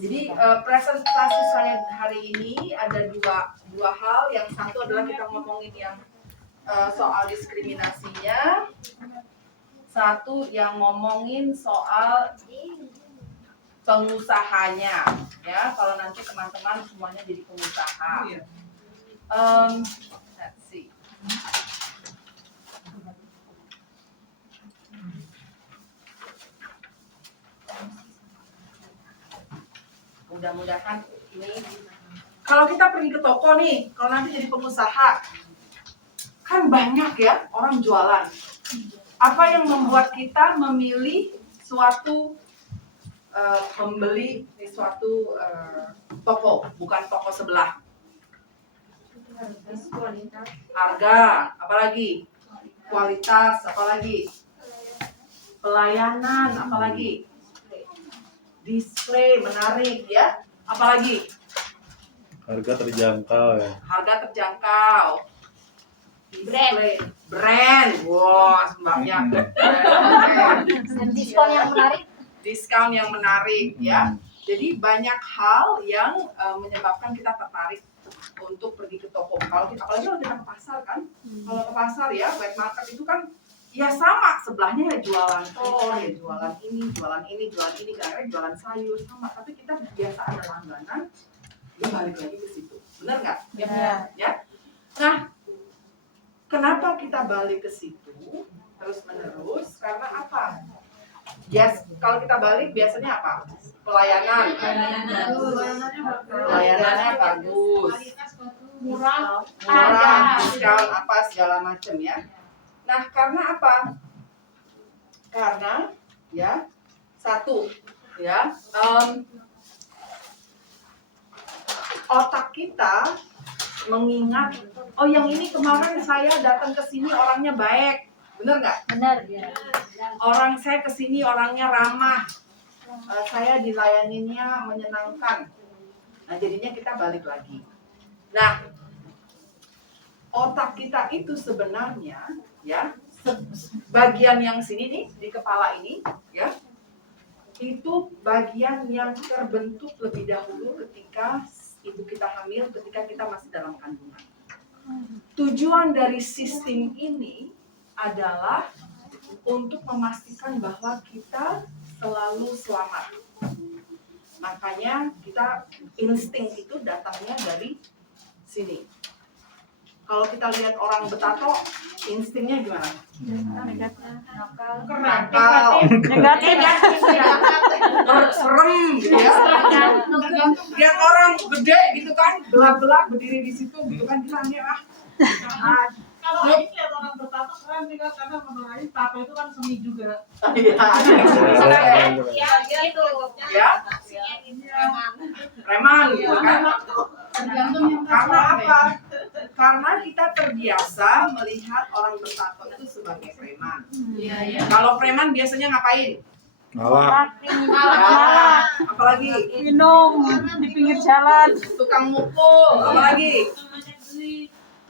Jadi presentasi saya hari ini ada dua hal. Yang satu adalah kita ngomongin yang soal diskriminasinya. Satu yang ngomongin soal pengusahanya, ya. Kalau nanti teman-teman semuanya jadi pengusaha. Let's see. Mudah-mudahan ini, kalau kita pergi ke toko nih, kalau nanti jadi pengusaha, kan banyak ya orang jualan. Apa yang membuat kita memilih suatu membeli di suatu toko, bukan toko sebelah? Harga, apalagi? Kualitas, apalagi? Pelayanan, apalagi? Display menarik, ya. Apalagi? Harga terjangkau ya. Harga terjangkau. Display. Brand. Wah, banyak. Diskon yang menarik. Diskon yang menarik, ya. Jadi banyak hal yang menyebabkan kita tertarik untuk pergi ke toko. Apalagi kalau kita ke pasar kan. Kalau ke pasar ya, wet market itu kan ya sama, sebelahnya ya jualan telur, ya jualan ini, akhirnya jualan sayur sama. Tapi kita biasa ada langganan, ya balik lagi ke situ. Benar nggak? Ya. Nah, kenapa kita balik ke situ terus menerus? Karena apa? Yes, kalau kita balik biasanya apa? Pelayanannya bagus, murah, diskon apa segala macam ya. Nah, karena apa? Karena ya satu ya otak kita mengingat, oh yang ini kemarin saya datang ke sini orangnya baik, benar nggak? Benar ya. Orang saya ke sini orangnya ramah, saya dilayaninnya menyenangkan. Nah jadinya kita balik lagi. Nah otak kita itu sebenarnya ya bagian yang sini nih di kepala ini ya itu bagian yang terbentuk lebih dahulu ketika ibu kita hamil, ketika kita masih dalam kandungan. Tujuan dari sistem ini adalah untuk memastikan bahwa kita selalu selamat. Makanya kita insting itu datangnya dari sini. Kalau kita lihat orang betato, instingnya gimana? Nakal, serem gitu ya. Lihat orang gede gitu kan, gelap-gelap berdiri di situ gitu kan, kita Kalau ini lihat orang bertato keren nih kan, karena menurut Aing tato itu kan seni juga. Ya, gitu. Ya, preman gitu kan. Karena apa? Karena kita terbiasa melihat orang bertato itu sebagai preman. Kalau preman biasanya ngapain? Malah. Apalagi? Minum di pinggir jalan. Tukang mukul, apalagi?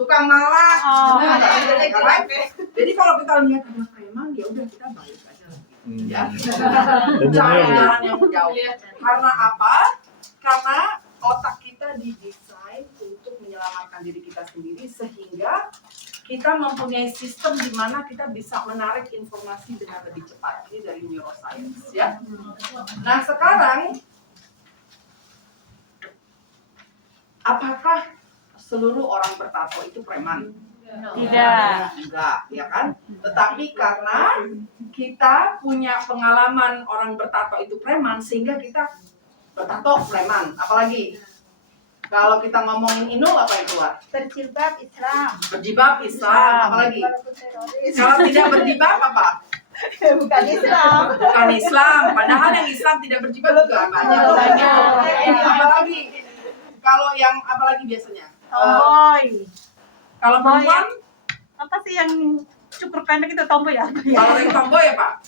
Tukang malak. Jadi kalau kita lihat ada preman, ya udah kita balik aja lagi. Ya. Jangan yang jauh. Karena apa? Karena otak kita didesain untuk menyelamatkan diri kita sendiri, sehingga kita mempunyai sistem di mana kita bisa menarik informasi dengan lebih cepat. Ini dari neuroscience, ya. Nah sekarang, apakah seluruh orang bertato itu preman? Tidak. Enggak, ya kan? Tetapi karena kita punya pengalaman orang bertato itu preman, sehingga kita bertato preman. Apalagi kalau kita ngomongin Inul, apa yang keluar? Berjilbab Islam. Berjilbab Islam. Apalagi kalau tidak berjilbab apa? Bukan Islam. Bukan Islam. Padahal yang Islam tidak berjilbab juga banyak. Apalagi kalau yang apalagi biasanya? Tomboy. Kalau perempuan? Apa sih yang cukur pendek itu tomboy ya? Kalau yang tomboy ya Pak?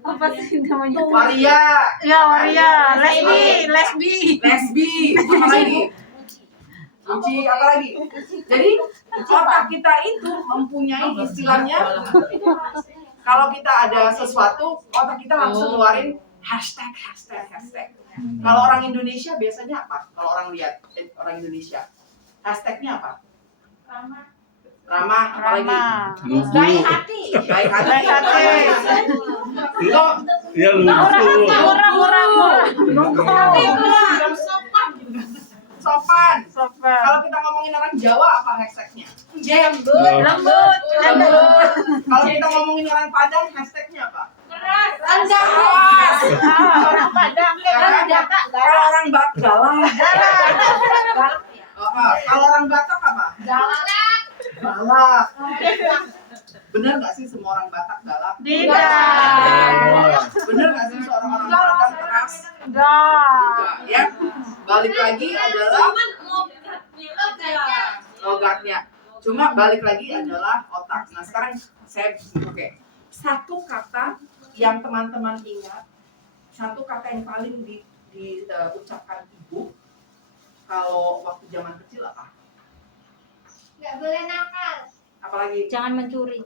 Apa sih namanya? Waria. Ya waria. Lesbi. Apalagi? Uji apalagi? Jadi otak kita itu mempunyai istilahnya, kalau kita ada sesuatu, otak kita langsung ngeluarin Hashtag. Kalau orang Indonesia biasanya apa? Kalau orang lihat orang Indonesia, hashtagnya apa? Ramah, apalagi Lugu. Baik hati. baik hati. Baik hati. Itu Ya lugu. sopan. Sopan. Kalau kita ngomongin orang Jawa apa hashtagnya? Lembut. Kalau kita ngomongin orang Padang hashtagnya apa? Rendah. Orang Padang. Kalau orang galak. Kalau orang Batak apa? Galak. Bener nggak sih semua orang Batak galak? Tidak. Bener nggak sih seorang orang Padang keras? Enggak. Ya. Balik lagi adalah logatnya. Cuma balik lagi adalah otak. Nah sekarang saya oke. Satu kata yang teman-teman ingat, satu kata yang paling diucapkan ibu kalau waktu zaman kecil apa? Nggak boleh nakal. Apalagi? Jangan mencuri.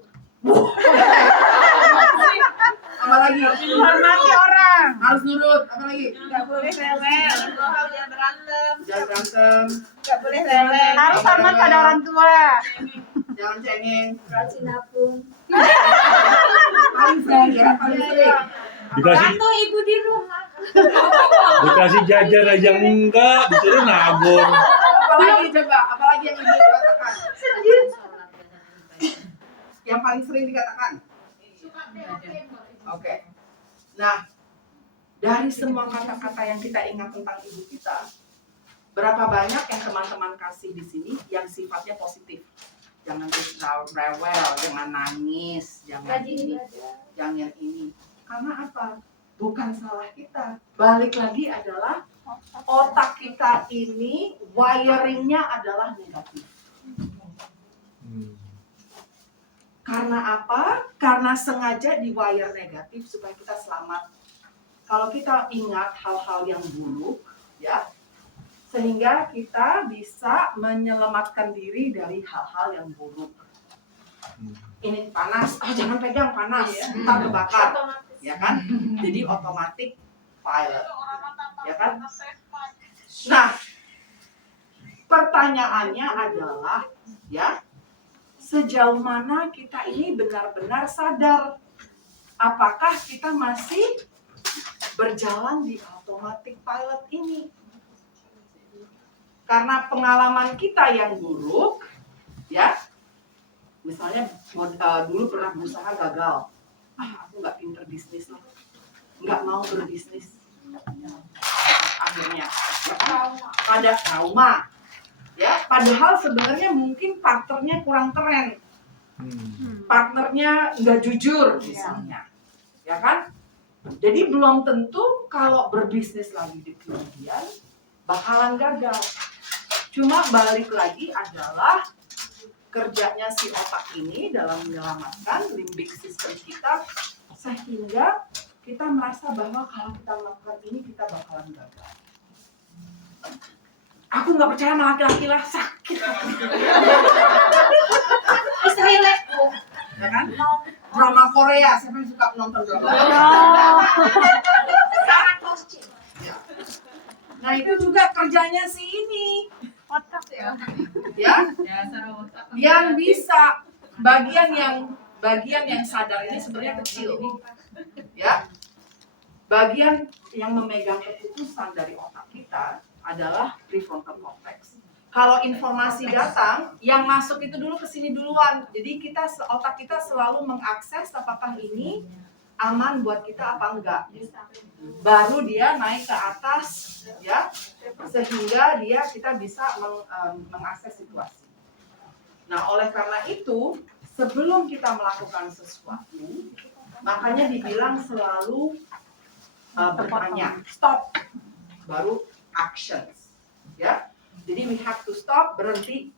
Apalagi? Hormati orang. Harus nurut. Apalagi? Nggak boleh rewel. Jangan berantem. Jangan berantem. Nggak boleh rewel. Harus hormat pada orang tua. Jangan cengeng. Rajin nabung. Paling sering ya, paling sering. Dikasih Bantu ibu di rumah. dikasih jajan aja enggak, disuruh nabung. Apalagi coba? Apalagi yang ibu katakan? Yang paling sering dikatakan? Oke. Nah, dari semua kata-kata yang kita ingat tentang ibu kita, berapa banyak yang teman-teman kasih di sini yang sifatnya positif? Jangan rewel, jangan nangis, jangan Rajin ini, ibadah. jangan ini. Karena apa? Bukan salah kita. Balik lagi adalah otak kita ini wiringnya adalah negatif. Karena apa? Karena sengaja di wire negatif supaya kita selamat. Kalau kita ingat hal-hal yang buruk, ya, sehingga kita bisa menyelamatkan diri dari hal-hal yang buruk. Ini panas, jangan pegang panas, ntar kebakar, ya kan? Jadi otomatis pilot, ya kan? Nah, pertanyaannya adalah, ya, sejauh mana kita ini benar-benar sadar apakah kita masih berjalan di automatic pilot ini? Karena pengalaman kita yang buruk, ya, misalnya dulu pernah berusaha gagal, aku nggak pinter bisnis lah, nggak mau berbisnis, akhirnya pada trauma. Ya, padahal sebenarnya mungkin partnernya kurang keren, partnernya nggak jujur misalnya, ya kan? Jadi belum tentu kalau berbisnis lagi di kemudian bakalan gagal. Cuma balik lagi adalah kerjanya si otak ini dalam menyelamatkan limbic system kita sehingga kita merasa bahwa kalau kita melakukan ini kita bakalan gagal. Aku nggak percaya sama laki-laki lah, sakit. Ya kan? Drama Korea, siapa yang suka nonton drama Korea? Ya. Nah itu juga kerjanya si ini, Otak ya. ya, yang bisa bagian yang sadar ini sebenarnya kecil, ya. Bagian yang memegang keputusan dari otak kita adalah prefrontal cortex. Kalau informasi datang, yang masuk itu dulu ke sini duluan. Jadi otak kita selalu mengakses apakah ini aman buat kita apa enggak. Baru dia naik ke atas, ya, sehingga kita bisa mengakses situasi. Nah, oleh karena itu, sebelum kita melakukan sesuatu, makanya dibilang selalu bertanya, stop, baru actions, ya. Jadi we have to stop, berhenti.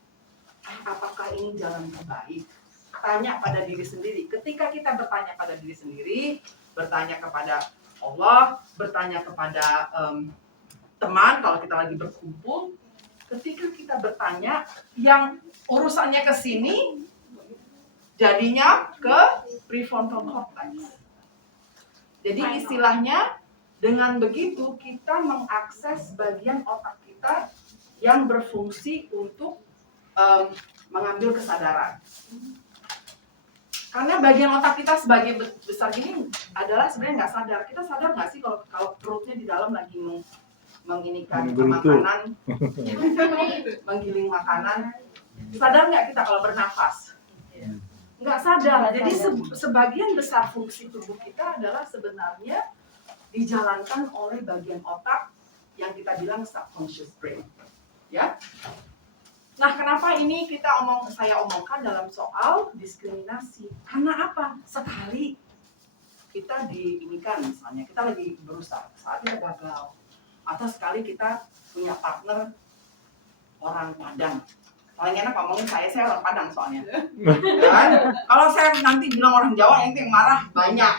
Apakah ini jalan terbaik? Tanya pada diri sendiri. Ketika kita bertanya pada diri sendiri, bertanya kepada Allah, bertanya kepada teman kalau kita lagi berkumpul. Ketika kita bertanya, yang urusannya ke sini, jadinya ke prefrontal cortex. Jadi istilahnya Dengan begitu kita mengakses bagian otak kita yang berfungsi untuk mengambil kesadaran. Karena bagian otak kita sebagai besar ini adalah sebenarnya nggak sadar. Kita sadar nggak sih kalau perutnya di dalam lagi menginikan Menggerutu. makanan, menggiling makanan. Sadar nggak kita kalau bernafas? Nggak sadar. Jadi sebagian besar fungsi tubuh kita adalah sebenarnya dijalankan oleh bagian otak yang kita bilang subconscious brain. Ya. Nah, kenapa ini saya omongkan dalam soal diskriminasi? Karena apa? Sekali kita diinikan, misalnya kita lagi berusaha, saat kita gagal, atau sekali kita punya partner orang Padang. Paling enak ngomongin saya orang Padang soalnya. Ya kan? Kalau saya nanti bilang orang Jawa, yang marah banyak.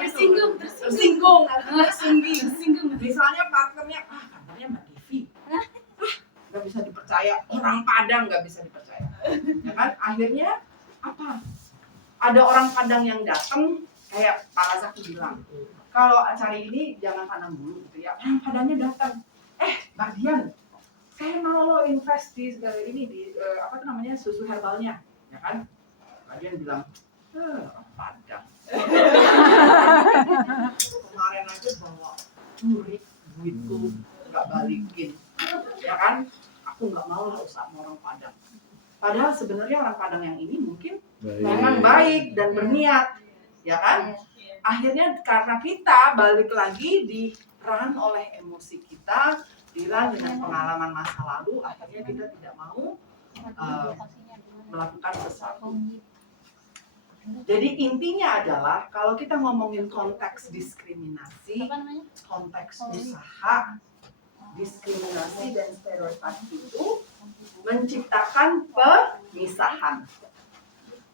Tersinggung. Misalnya partnernya Mbak Divi. Nggak bisa dipercaya, orang Padang nggak bisa dipercaya. Ya kan? Akhirnya apa? Ada orang Padang yang datang, kayak Pak Razak bilang, kalau acara ini jangan pandang bulu gitu ya. Orang Padangnya datang, Mbak Dian, saya mau lo invest di ini di susu herbalnya, ya kan? Mbak Dian bilang, orang Padang. Kemarin aja bawa murid duitku nggak balikin, ya kan? Aku nggak mau lah usaha sama orang Padang. Padahal sebenarnya orang Padang yang ini mungkin memang baik dan berniat, ya kan? Akhirnya karena kita balik lagi diran oleh emosi kita, diran dengan pengalaman masa lalu, akhirnya kita tidak mau melakukan sesuatu. Jadi intinya adalah kalau kita ngomongin konteks diskriminasi, konteks usaha, diskriminasi dan stereotip itu menciptakan pemisahan.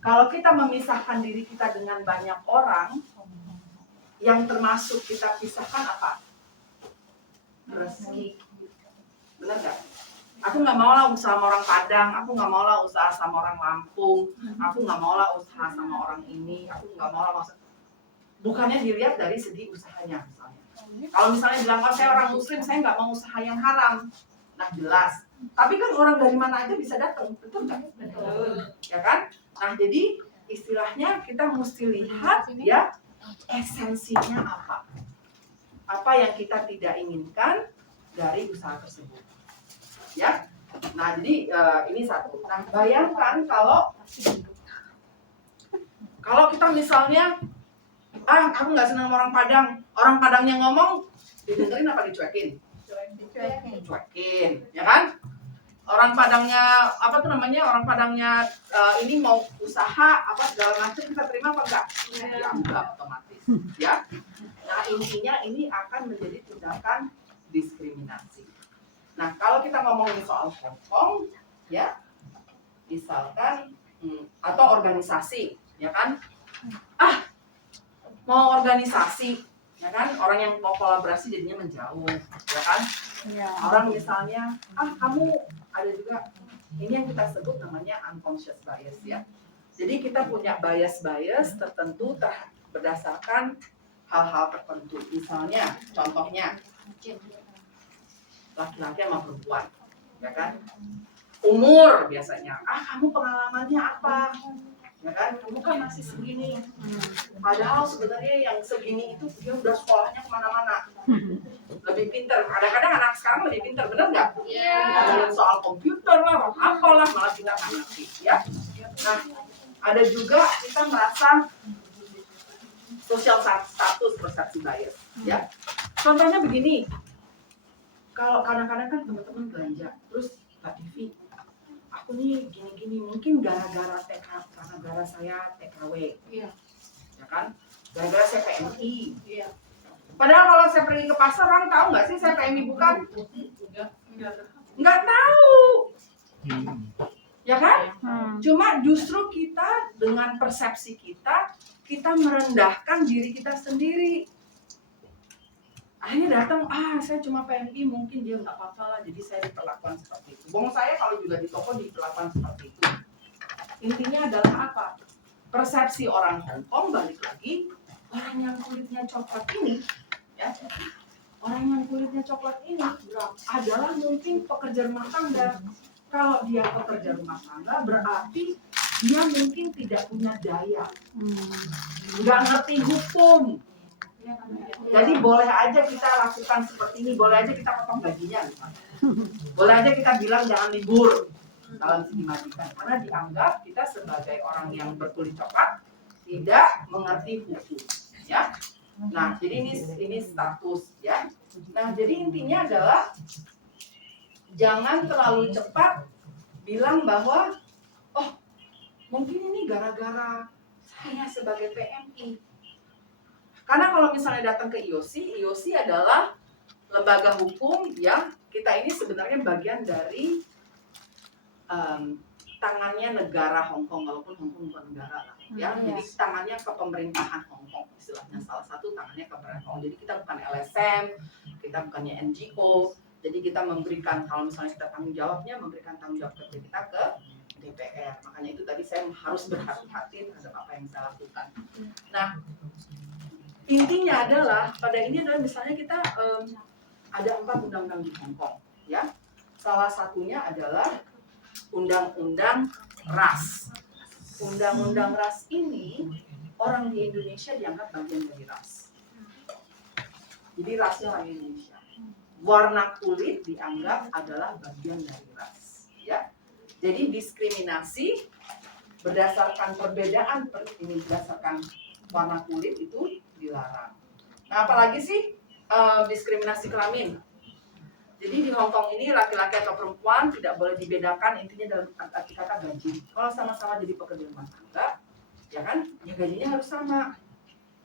Kalau kita memisahkan diri kita dengan banyak orang, yang termasuk kita pisahkan apa? Rezeki. Benar nggak? Aku nggak mau lah usaha sama orang Padang, aku nggak mau lah usaha sama orang Lampung, aku nggak mau lah usaha sama orang ini, aku nggak mau lah bukannya dilihat dari segi usahanya misalnya. Kalau misalnya bilang, saya orang Muslim, saya nggak mau usaha yang haram, nah jelas. Tapi kan orang dari mana aja bisa datang, betul nggak? Ya kan? Nah jadi istilahnya kita mesti lihat ya esensinya apa yang kita tidak inginkan dari usaha tersebut. Ya, nah jadi ini satu. Nah bayangkan kalau kita misalnya, aku nggak senang sama orang Padangnya ngomong, didengerin apa dicuekin? Dicuekin, ya kan? Orang Padangnya orang Padangnya ini mau usaha apa segala macam kita terima apa enggak? Enggak otomatis, ya. Nah intinya ini akan menjadi tindakan diskriminasi. Nah, kalau kita ngomongin soal Hongkong, ya, misalkan, atau organisasi, ya kan? Mau organisasi, ya kan? Orang yang mau kolaborasi jadinya menjauh, ya kan? Ya. Orang misalnya, kamu ada juga, ini yang kita sebut namanya unconscious bias, ya. Jadi kita punya bias tertentu berdasarkan hal-hal tertentu. Misalnya, contohnya, laki-laki sama perempuan, ya kan? Umur biasanya, kamu pengalamannya apa? Ya kan? Kamu kan masih segini. Padahal sebenarnya yang segini itu dia udah sekolahnya kemana-mana, lebih pintar. Kadang-kadang anak sekarang lebih pintar, benar nggak? Iya. Soal komputer lah, apalah malah kita nggak ngerti, ya. Nah, ada juga kita merasa social status persepsi bias, ya. Contohnya begini. Kalau kadang-kadang kan teman-teman belanja, terus Mbak Divi, aku nih gini-gini, mungkin gara-gara saya TKW, ya kan? Gara-gara saya PMI. Padahal kalau saya pergi ke pasar, orang tahu nggak sih saya PMI bukan? Nggak tahu, ya kan? Cuma justru kita dengan persepsi kita merendahkan diri kita sendiri. Akhirnya datang, saya cuma PMI, mungkin dia nggak apa-apa lah, jadi saya diperlakukan seperti itu. Bong saya kalau juga di toko diperlakukan seperti itu. Intinya adalah apa? Persepsi orang Hongkong balik lagi orang yang kulitnya coklat ini, ya, orang yang kulitnya coklat ini adalah mungkin pekerja rumah tangga. Kalau dia pekerja rumah tangga berarti dia mungkin tidak punya daya, nggak ngerti hukum. Jadi boleh aja kita lakukan seperti ini, boleh aja kita potong gajinya, misalnya. Boleh aja kita bilang jangan libur dalam segi majikan, karena dianggap kita sebagai orang yang berkulit coklat tidak mengerti hukum, ya. Nah, jadi ini status, ya. Nah, jadi intinya adalah jangan terlalu cepat bilang bahwa oh mungkin ini gara-gara saya sebagai PMI. Karena kalau misalnya datang ke IOC adalah lembaga hukum ya, kita ini sebenarnya bagian dari tangannya negara Hong Kong, walaupun Hong Kong bukan negara lah ya. Jadi tangannya ke pemerintahan Hong Kong istilahnya, salah satu tangannya ke pemerintahan Hong Kong. Jadi kita bukan LSM, kita bukannya NGO. Jadi kita memberikan, kalau misalnya kita tanggung jawabnya, memberikan tanggung jawab kerja kita ke DPR. Makanya itu tadi saya harus berhati-hati terhadap apa yang saya lakukan. Nah, intinya adalah pada ini adalah misalnya kita ada 4 undang-undang di Hong Kong, ya. Salah satunya adalah Undang-Undang RAS. Undang-Undang RAS ini orang di Indonesia dianggap bagian dari RAS. Jadi rasnya orang Indonesia. Warna kulit dianggap adalah bagian dari ras, ya. Jadi diskriminasi berdasarkan perbedaan ini berdasarkan warna kulit itu dilarang. Nah, apalagi sih diskriminasi kelamin. Jadi di Hong Kong ini laki-laki atau perempuan tidak boleh dibedakan, intinya dalam arti kata gaji. Kalau sama-sama jadi pekerja rumah tangga, ya kan, ya gajinya harus sama.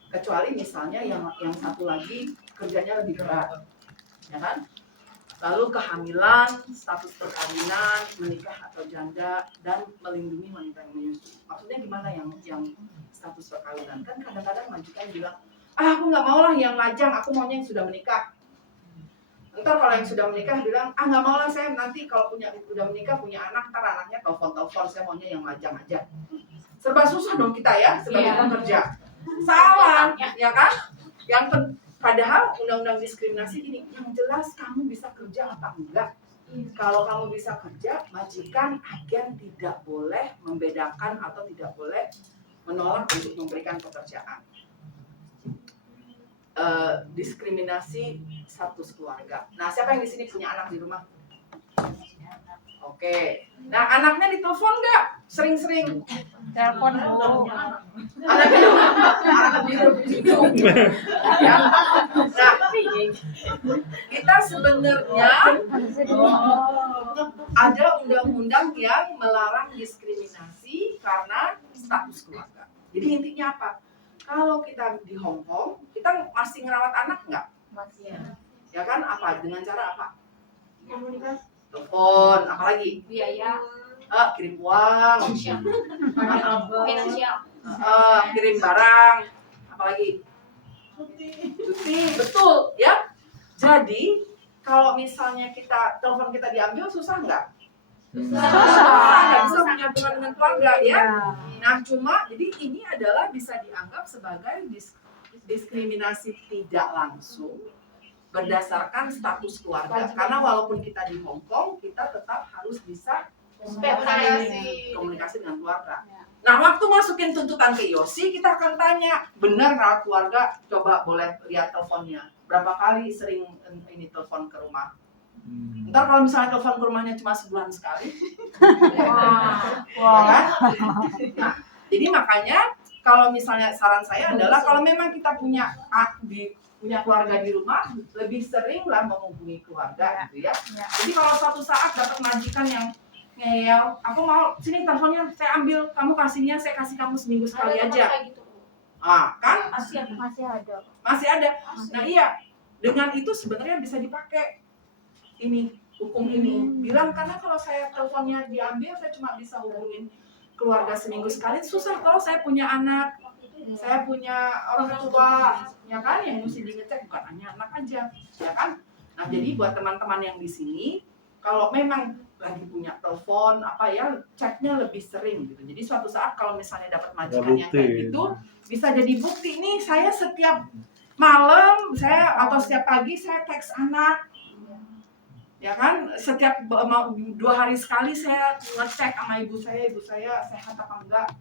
Kecuali misalnya yang satu lagi kerjanya lebih berat, ya kan? Lalu kehamilan, status perkawinan, menikah atau janda, dan melindungi wanita yang menyusui. Maksudnya gimana yang status perkawinan? Kan kadang-kadang majikan bilang, aku nggak mau lah yang lajang, aku maunya yang sudah menikah. Ntar kalau yang sudah menikah bilang, nggak mau lah saya nanti kalau udah menikah punya anak, ntar anaknya telepon, saya maunya yang lajang aja. Serba susah dong kita ya sebagai pekerja. Salah, ya kan? Padahal undang-undang diskriminasi gini, yang jelas kamu bisa kerja apa enggak. Kalau kamu bisa kerja, majikan, agen tidak boleh membedakan atau tidak boleh menolak untuk memberikan pekerjaan. Diskriminasi status keluarga. Nah, siapa yang di sini punya anak di rumah? Oke. Nah, anaknya ditelepon nggak? Sering-sering. Telepon dulu. Anaknya hidup. Ya. Nah, kita sebenarnya ada undang-undang yang melarang diskriminasi karena status keluarga. Jadi intinya apa? Kalau kita di Hong Kong, kita masih ngerawat anak nggak? Masih. Ya kan? Apa? Dengan cara apa? Komunikasi. Telepon, apalagi? Biaya. Kirim uang, Finansial. kirim barang, apalagi? Cuti, betul ya. Jadi kalau misalnya telepon kita diambil susah nggak? Susah, nggak bisa menyambungkan dengan keluarga ya. Nah cuma jadi ini adalah bisa dianggap sebagai diskriminasi tidak langsung berdasarkan status keluarga. Karena walaupun kita di Hong Kong, kita tetap harus bisa komunikasi dengan keluarga. Nah, waktu masukin tuntutan ke IOC, kita akan tanya, benar rawat keluarga? Coba boleh lihat teleponnya. Berapa kali sering ini telepon ke rumah? Ntar kalau misalnya telepon ke rumahnya cuma sebulan sekali, ya kan? Nah, jadi makanya kalau misalnya saran saya adalah kalau memang kita punya keluarga di rumah, lebih sering lah menghubungi keluarga gitu ya. Jadi kalau suatu saat dapat majikan yang ngeyel, aku mau sini teleponnya saya ambil, kamu kasihnya saya kasih kamu seminggu sekali aja. Kan? Masih ada. Nah iya, dengan itu sebenarnya bisa dipakai ini hukum ini. Bilang karena kalau saya teleponnya diambil, saya cuma bisa hubungin keluarga seminggu sekali. Susah kalau saya punya anak, saya punya orang tua, ya kan, yang mesti dicek bukan hanya anak aja, ya kan. Nah jadi buat teman-teman yang di sini, kalau memang lagi punya telepon apa ya, chatnya lebih sering gitu. Jadi suatu saat kalau misalnya dapat majikan yang kayak gitu, bisa jadi bukti nih saya setiap malam saya atau setiap pagi saya teks anak, ya kan, setiap 2 hari sekali saya ngecek sama ibu saya sehat apa enggak,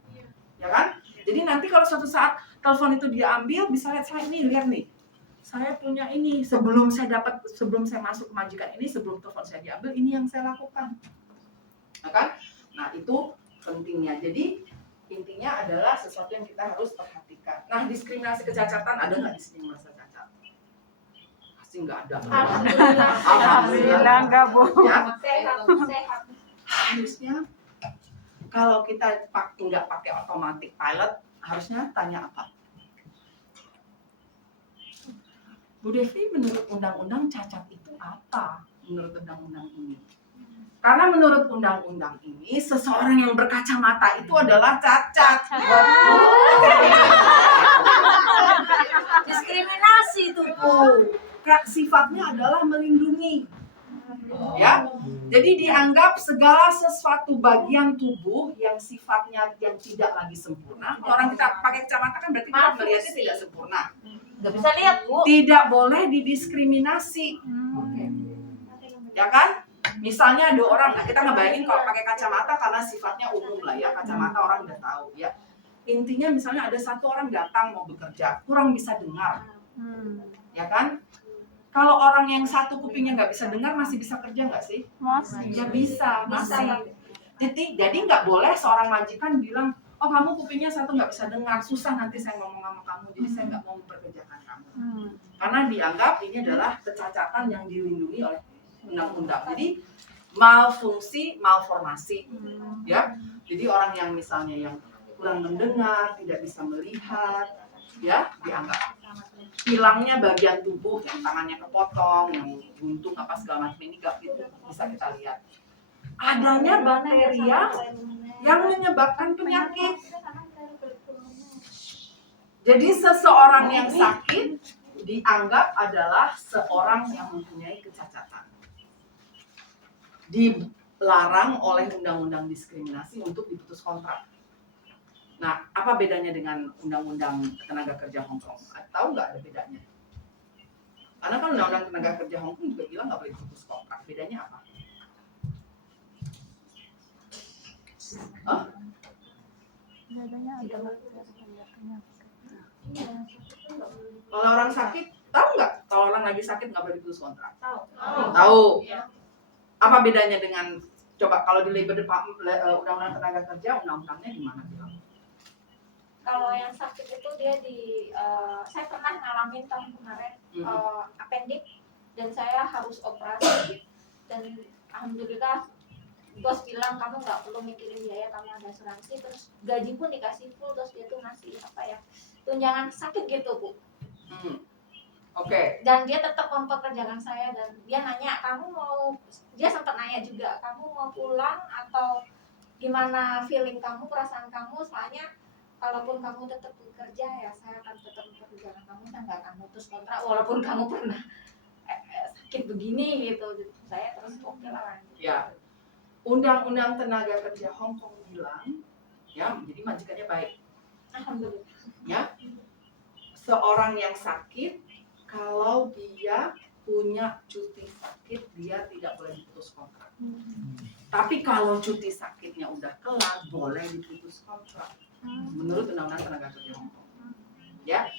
ya kan. Jadi nanti kalau suatu saat telepon itu dia ambil, bisa lihat saya ini, lihat nih, saya punya ini, sebelum saya masuk ke majikan ini, sebelum telepon saya diambil, ini yang saya lakukan, ya kan. Nah itu pentingnya. Jadi intinya adalah sesuatu yang kita harus perhatikan. Nah, diskriminasi kecacatan ada nggak di sini masa cacat? Pasti nggak ada. Alhamdulillah enggak, Bu. Ya, Sehat. harusnya kalau kita nggak pakai automatic pilot, harusnya tanya apa? Bu Devi, menurut undang-undang cacat itu apa? Menurut undang-undang ini? Karena menurut undang-undang ini, seseorang yang berkacamata itu adalah cacat. Diskriminasi tuh, Bu. Sifatnya adalah melindungi. Ya, jadi dianggap segala sesuatu bagian tubuh yang sifatnya yang tidak lagi sempurna. Kalau orang kita pakai kacamata kan berarti kita melihatnya tidak sempurna. Nggak bisa lihat, Bu. Tidak boleh didiskriminasi, ya kan? Misalnya ada orang, nah kita ngebayangin kalau pakai kacamata karena sifatnya umum lah ya, kacamata orang udah tahu ya. Intinya misalnya ada satu orang datang mau bekerja, kurang bisa dengar, ya kan? Kalau orang yang satu kupingnya nggak bisa dengar masih bisa kerja nggak sih? Masih. Ya bisa, masih. Jadi nggak boleh seorang majikan bilang, oh kamu kupingnya satu nggak bisa dengar, susah nanti saya ngomong sama kamu, jadi saya nggak mau memperkerjakan kamu. Karena dianggap ini adalah kecacatan yang dilindungi oleh undang-undang. Jadi malfungsi, malformasi, ya. Jadi orang yang misalnya yang kurang mendengar, tidak bisa melihat, ya dianggap hilangnya bagian tubuh yang tangannya kepotong, yang buntung apa segala macam ini gak itu bisa kita lihat. Adanya bakteria yang menyebabkan penyakit. Jadi seseorang yang sakit dianggap adalah seorang yang mempunyai kecacatan. Dilarang oleh undang-undang diskriminasi untuk diputus kontrak. Nah, apa bedanya dengan undang-undang tenaga kerja Hong Kong? Tahu nggak ada bedanya? Karena kan undang-undang tenaga kerja Hong Kong juga bilang nggak boleh diputus kontrak. Bedanya apa? Hah? Bedanya adalah Kalau orang sakit, tahu nggak? Kalau orang lagi sakit nggak boleh diputus kontrak? Tahu. Tahu. Apa bedanya dengan, coba kalau di Labor Department, undang-undang tenaga kerja, undang-undangnya gimana bilang? Kalau yang sakit itu dia saya pernah ngalamin tahun kemarin appendix dan saya harus operasi dan alhamdulillah bos bilang kamu nggak perlu mikirin biaya, kamu ada asuransi, terus gaji pun dikasih full, terus dia tuh ngasih apa ya, tunjangan sakit gitu, Bu. Oke. Dan dia tetap mempekerjakan saya dan dia nanya dia sempat nanya juga, kamu mau pulang atau gimana feeling kamu, perasaan kamu, soalnya kalaupun kamu tetap bekerja ya saya akan tetap mempekerjakan kamu, saya nggak akan putus kontrak walaupun kamu pernah sakit begini gitu. Saya terus oke lah. Ya. Undang-undang tenaga kerja Hong Kong bilang, ya, jadi majikannya baik. Alhamdulillah. Ya. Seorang yang sakit, kalau dia punya cuti sakit, dia tidak boleh diputus kontrak. Tapi kalau cuti sakitnya udah kelar, boleh diputus kontrak. Menurut Undang-Undang Tenaga Kerja Hong Kong. Ya.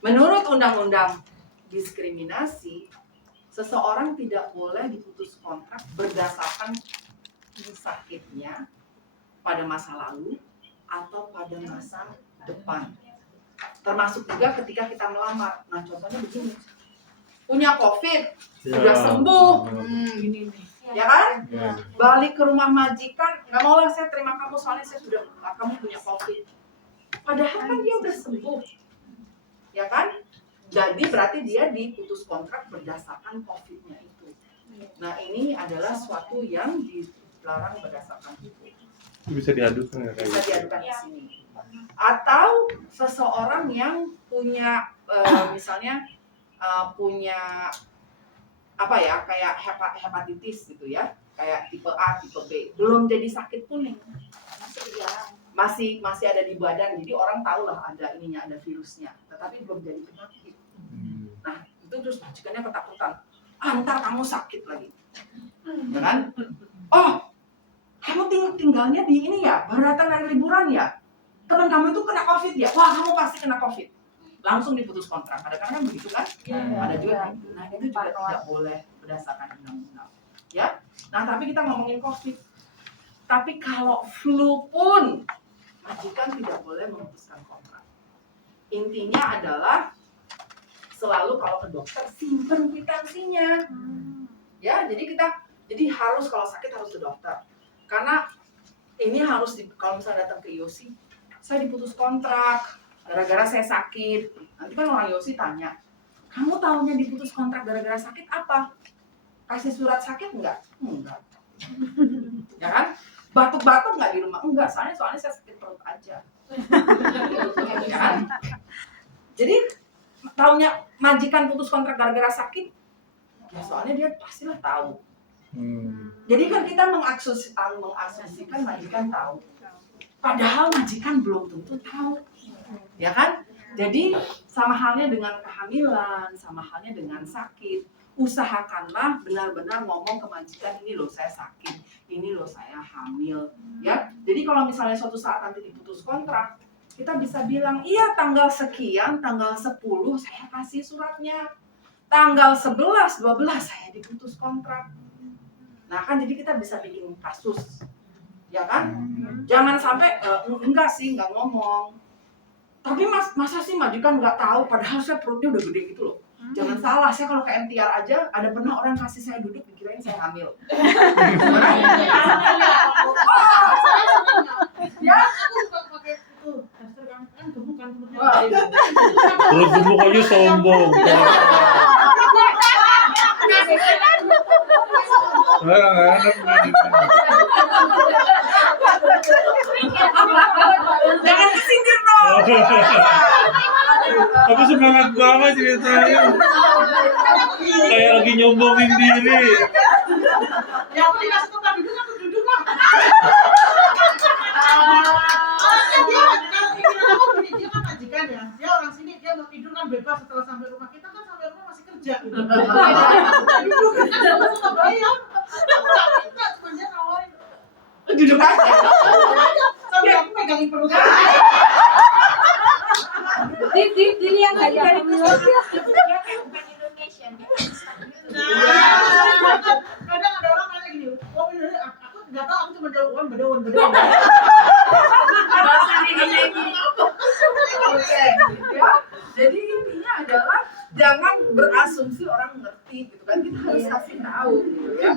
Menurut Undang-Undang Diskriminasi, seseorang tidak boleh diputus kontrak berdasarkan sakitnya pada masa lalu atau pada masa depan. Termasuk juga ketika kita melamar. Nah, contohnya begini. Punya COVID, sudah sembuh. Gini nih. Ya kan? Ya. Balik ke rumah majikan, nggak mau lah saya terima kamu soalnya saya sudah, kamu punya COVID. Padahal kan dia udah sembuh. Ya kan? Jadi berarti dia diputus kontrak berdasarkan COVID-nya itu. Nah, ini adalah suatu yang dilarang berdasarkan hukum. Bisa diadukan ya kayak Bisa gitu. diadukan di sini. Atau seseorang yang punya misalnya punya apa ya, kayak hepatitis gitu ya, kayak tipe A, tipe B, belum jadi sakit kuning, masih ada di badan, jadi orang tahu lah ada ininya, ada virusnya, tetapi belum jadi penyakit. Nah itu terus majikannya ketakutan, ntar kamu sakit lagi, ya kan? Oh, kamu tinggalnya di ini ya, baru datang dari liburan ya, teman kamu itu kena COVID ya, wah kamu pasti kena COVID, langsung diputus kontrak. Kadang-kadang begitu kan? Ada juga. Nah itu juga tidak boleh berdasarkan undang-undang. Ya. Nah tapi kita ngomongin COVID. Tapi kalau flu pun majikan tidak boleh memutuskan kontrak. Intinya adalah selalu kalau ke dokter simpen kwitansinya. Ya, jadi harus kalau sakit harus ke dokter. Karena ini harus kalau misalnya datang ke IOC, saya diputus kontrak gara-gara saya sakit. Nanti kan orang IOC tanya, kamu tahunya diputus kontrak gara-gara sakit apa? Kasih surat sakit enggak? Enggak. Ya kan? Batuk-batuk nggak di rumah? Enggak, soalnya saya sakit perut aja. Ya kan? Jadi tahunya majikan putus kontrak gara-gara sakit, ya soalnya dia pastilah tahu. Jadi kan kita mengasumsikan majikan tahu. Padahal majikan belum tentu tahu. Ya kan? Jadi sama halnya dengan kehamilan, sama halnya dengan sakit. Usahakanlah benar-benar ngomong ke majikan, ini loh saya sakit, ini loh saya hamil, ya. Jadi kalau misalnya suatu saat nanti diputus kontrak, kita bisa bilang, iya tanggal sekian, tanggal 10 saya kasih suratnya, tanggal 11, 12 saya diputus kontrak. Nah kan jadi kita bisa bikin kasus, ya kan? Jangan sampai enggak sih, enggak ngomong. Tapi masa sih majikan nggak tahu, padahal saya perutnya udah gede gitu loh. Jangan salah, saya kalau ke MTR aja ada pernah orang kasih saya duduk dikirain saya hamil. Ya, Perut gemuk aja sombong. jangan kesindir dong. Aku semangat banget ceritanya. Kayak lagi nyombongin diri. Ya aku dikasih tempat duduk, aku duduk lah. Dia kan majikan ya, dia orang sini, dia mau tidur kan bebas setelah sampai rumah. Kita kan sampai rumah masih kerja. Duduk, aku nggak bayar. Aku nggak minta, cuma dia nawarin. Duduk aja. Sampai aku megangin perut. Diri yang nggak dari Dia kayak bukan Indonesia, dia Kadang ada orang nanya gini, oh ini aku nggak tahu, aku cuma jalan bedawan. Bahasa Indonesia. Oke, ya. Jadi intinya adalah jangan berasumsi orang ngerti gitu kan, kita harus kasih tahu gitu ya.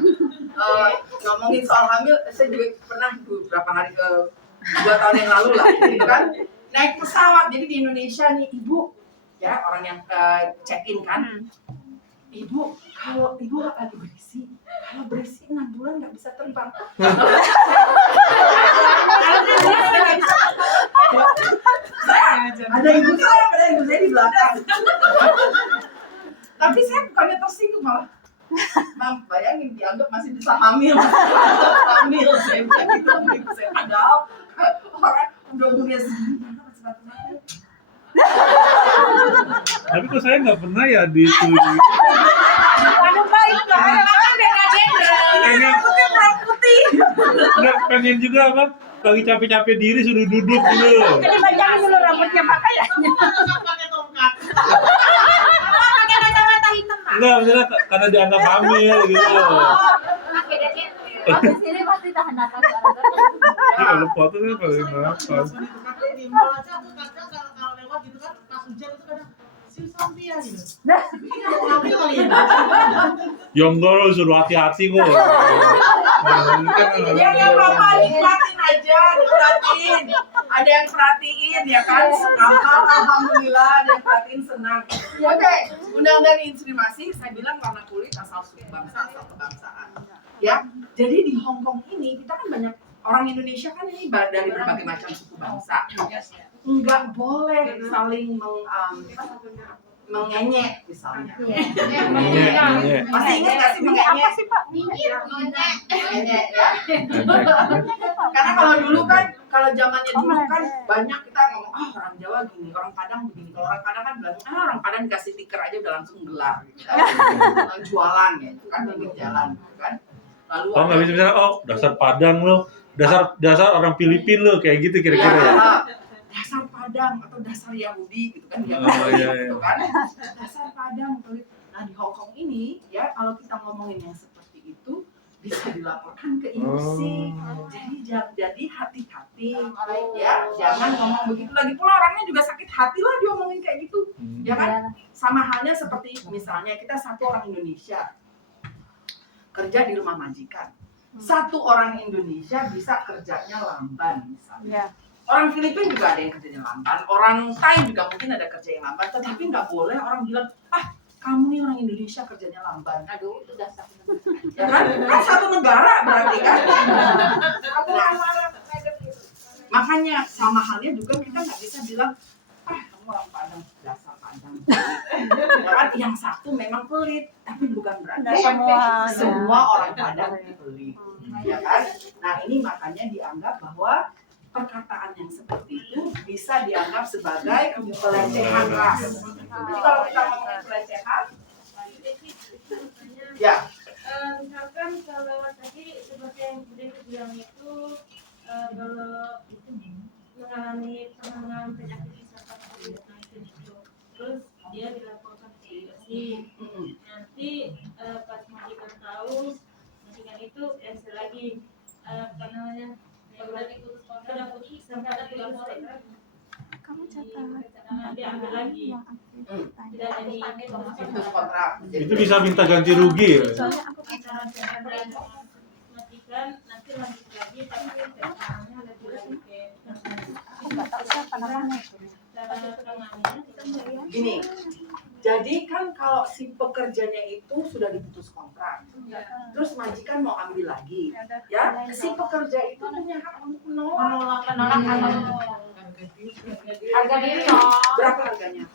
Ngomongin soal hamil, saya juga pernah beberapa hari ke 2 tahun yang lalu lah gitu kan, naik pesawat. Jadi di Indonesia nih ibu, ya orang yang check-in kan, ibu kalau ibu lagi berisi, kalau berisi 6 bulan nggak bisa terbang. Ada ibu saya di belakang. Tapi saya bukannya tersinggung, malah Mam, bayangin dianggap masih bisa hamil. Saya bilang gitu, saya padahal orang udah umurnya segini masih mati-mati. Tapi kok saya nggak pernah ya disetujui. Aduh baik kan beda gender. Pengen putih. nggak pengen juga apa? Lagi capek-capek diri suruh duduk gitu. Jadi panjangin dulu rambutnya pakai ya. Kamu nggak pakai tongkat. pakai kacamata hitam, Pak. Enggak, maksudnya karena dianggap hamil gitu. Beda gender. Di sini pasti tahan napas. Ini kalau foto kan paling nafas. Tapi di mall aja aku kadang kalau lewat gitu kan, pas hujan itu kadang sim sampia gitu. Ini aku hamil kali ya. Ya enggak lo suruh hati-hati kok. Ya apa nikmatin aja, nikmatin. Ada yang perhatiin ya kan, alhamdulillah ada yang perhatiin, senang. Oke, undang-undang inseminasi saya bilang warna kulit asal suku bangsa, asal kebangsaan. Ya, jadi di Hong Kong ini kita kan banyak orang Indonesia kan ini dari berbagai macam suku bangsa. Enggak boleh saling mengenyek misalnya. Mengenyek. Masih ingat nggak sih mengenyek? Apa sih Pak? Mengenyek ya. Karena kalau dulu kan, kalau zamannya dulu kan banyak kita ngomong, orang Jawa gini, orang Padang begini. Kalau orang Padang kan bilang, orang Padang dikasih stiker aja udah langsung gelar, gitu kan. Jualan ya, itu kan pinggir jalan, gitu kan. Lalu Oh nggak bisa misalnya, dasar Padang lo, dasar orang Filipin lo, kayak gitu kira-kira ya. Dasar Padang atau dasar Yahudi gitu kan, Oh, iya, gitu kan. Dasar Padang. Nah di Hong Kong ini ya, kalau kita ngomongin yang seperti itu bisa dilaporkan ke IUC. Jadi hati-hati ya, jangan ngomong begitu. Lagi pula orangnya juga sakit hati lah diomongin kayak gitu, ya kan? Sama halnya seperti misalnya kita satu orang Indonesia kerja di rumah majikan, satu orang Indonesia bisa kerjanya lamban misalnya. Orang Filipina juga ada yang kerjanya lamban, orang Thai juga mungkin ada kerja yang lamban, tetapi nggak boleh orang bilang, kamu nih orang Indonesia kerjanya lamban. Aduh, itu dasar. Ya kan? Kan satu negara berarti kan? Makanya sama halnya juga kita nggak bisa bilang, kamu orang Padang, dasar Padang. Ya kan? Yang satu memang pelit, tapi bukan berarti semua orang Padang pelit. Ya kan? Nah ini makanya dianggap bahwa perkataan yang seperti itu bisa dianggap sebagai pelecehan ras. Jadi kalau kita ngomongin pelecehan, ya. Misalkan kalau tadi seperti yang sudah dibilang itu kalau pernah mengalami penyakit misalkan COVID-19 itu, terus dia dilaporkan ke IUC. Nanti pas majikan tahu, majikan itu lagi apa namanya? Sudah putus sampai ada putus kontrak. Kamu catat. Diambil lagi. Tidak jadi Putus kontrak. Itu bisa minta ganti rugi ya? Soalnya aku matikan nanti lanjut lagi tapi caranya lebih lagi ke nggak tahu siapa namanya. cara penanganannya kita melihat Gini, jadi kan kalau si pekerjanya itu sudah diputus kontrak, terus majikan mau ambil lagi, ya si pekerja itu punya hak untuk menolak. Harga diri loh. Berapa harganya?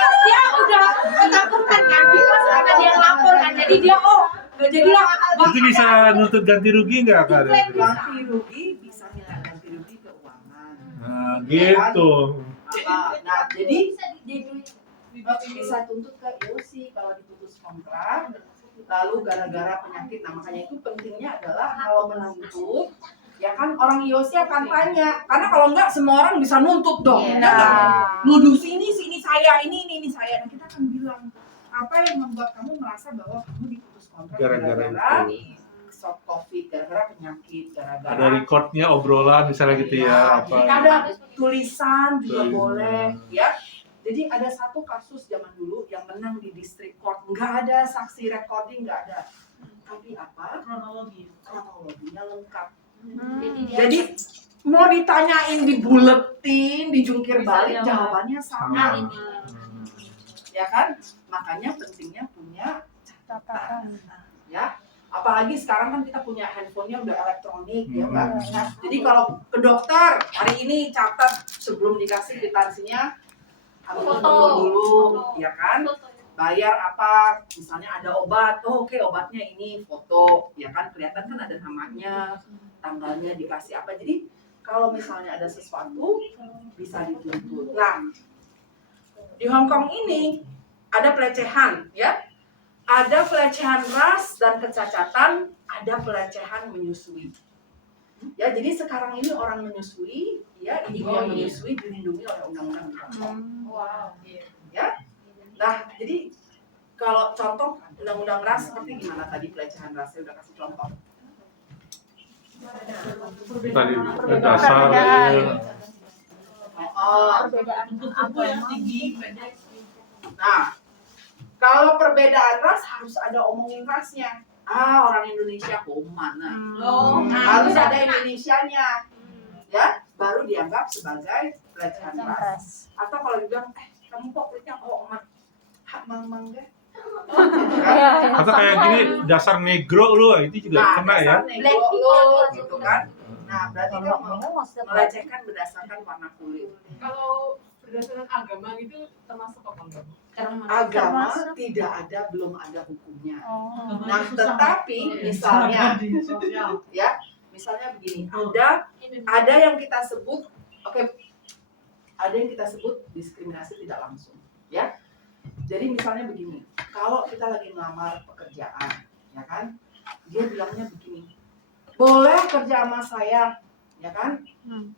Dia udah ketakutan kan, karena dia lapor kan, jadi dia jadilah Itu bisa nuntut ganti rugi nggak Kak? Ganti rugi bisa minta ganti rugi keuangan. Nah gitu. Nah, jadi bisa tuntut ke IUC kalau diputus kontrak, lalu gara-gara penyakit. Nah makanya itu pentingnya adalah kalau menuntut, ya kan orang IOC akan tanya, karena kalau enggak semua orang bisa nuntut dong, ya enggak? Nuduh sini saya, ini saya. Nah kita akan bilang apa yang membuat kamu merasa bahwa kamu diputus kontrak Gara-gara itu. shock COVID, gara-gara penyakit, Ada gara-gara recordnya obrolan misalnya gitu ya. jadi Apa? ada tulisan juga Tulisan. boleh, ya. Jadi ada satu kasus zaman dulu yang menang di district court, nggak ada saksi recording, nggak ada. Tapi apa? Kronologinya lengkap. Jadi mau ditanyain di buletin, dijungkir balik, jawabannya sama. Ya kan? Makanya pentingnya punya catatan. Ya. Apalagi sekarang kan kita punya handphonenya udah elektronik, ya Mbak. Nah, jadi kalau ke dokter hari ini catat sebelum dikasih kwitansinya, ambil foto dulu, ya kan? Bayar apa? Misalnya ada obat, oke obatnya ini, foto, ya kan? Kelihatan kan ada namanya, tanggalnya dikasih apa. Jadi kalau misalnya ada sesuatu bisa dituntut. Nah, di Hong Kong ini ada pelecehan, ya. Ada pelecehan ras dan kecacatan, ada pelecehan menyusui. Ya, jadi sekarang ini orang menyusui, ya ibu yang menyusui dilindungi oleh undang-undang di Hong Kong. Wow. Ya. Nah, jadi kalau contoh undang-undang ras seperti gimana tadi pelecehan ras? Saya udah kasih contoh. Tadi dasar. perbedaan Tubuh yang tinggi, pendek. Nah, kalau perbedaan ras harus ada omongin rasnya. Orang Indonesia mana? Harus ada Indonesianya, ya, baru dianggap sebagai pelecehan ras. Atau kalau dibilang, kamu kok pelecehan, hak mamang deh. Atau kayak gini dasar negro lu, itu juga kena ya. Dasar negro lo, gitu kan. Nah, berarti kan melecehkan berdasarkan warna kulit. Kalau berdasarkan agama itu termasuk apa enggak? Agama tidak ada, belum ada hukumnya. Oh. Nah, tetapi misalnya, sosial. ya, misalnya begini, ada yang kita sebut, oke, ada yang kita sebut diskriminasi tidak langsung, ya. Jadi misalnya begini, kalau kita lagi melamar pekerjaan, ya kan, dia bilangnya begini, boleh kerja sama saya, ya kan,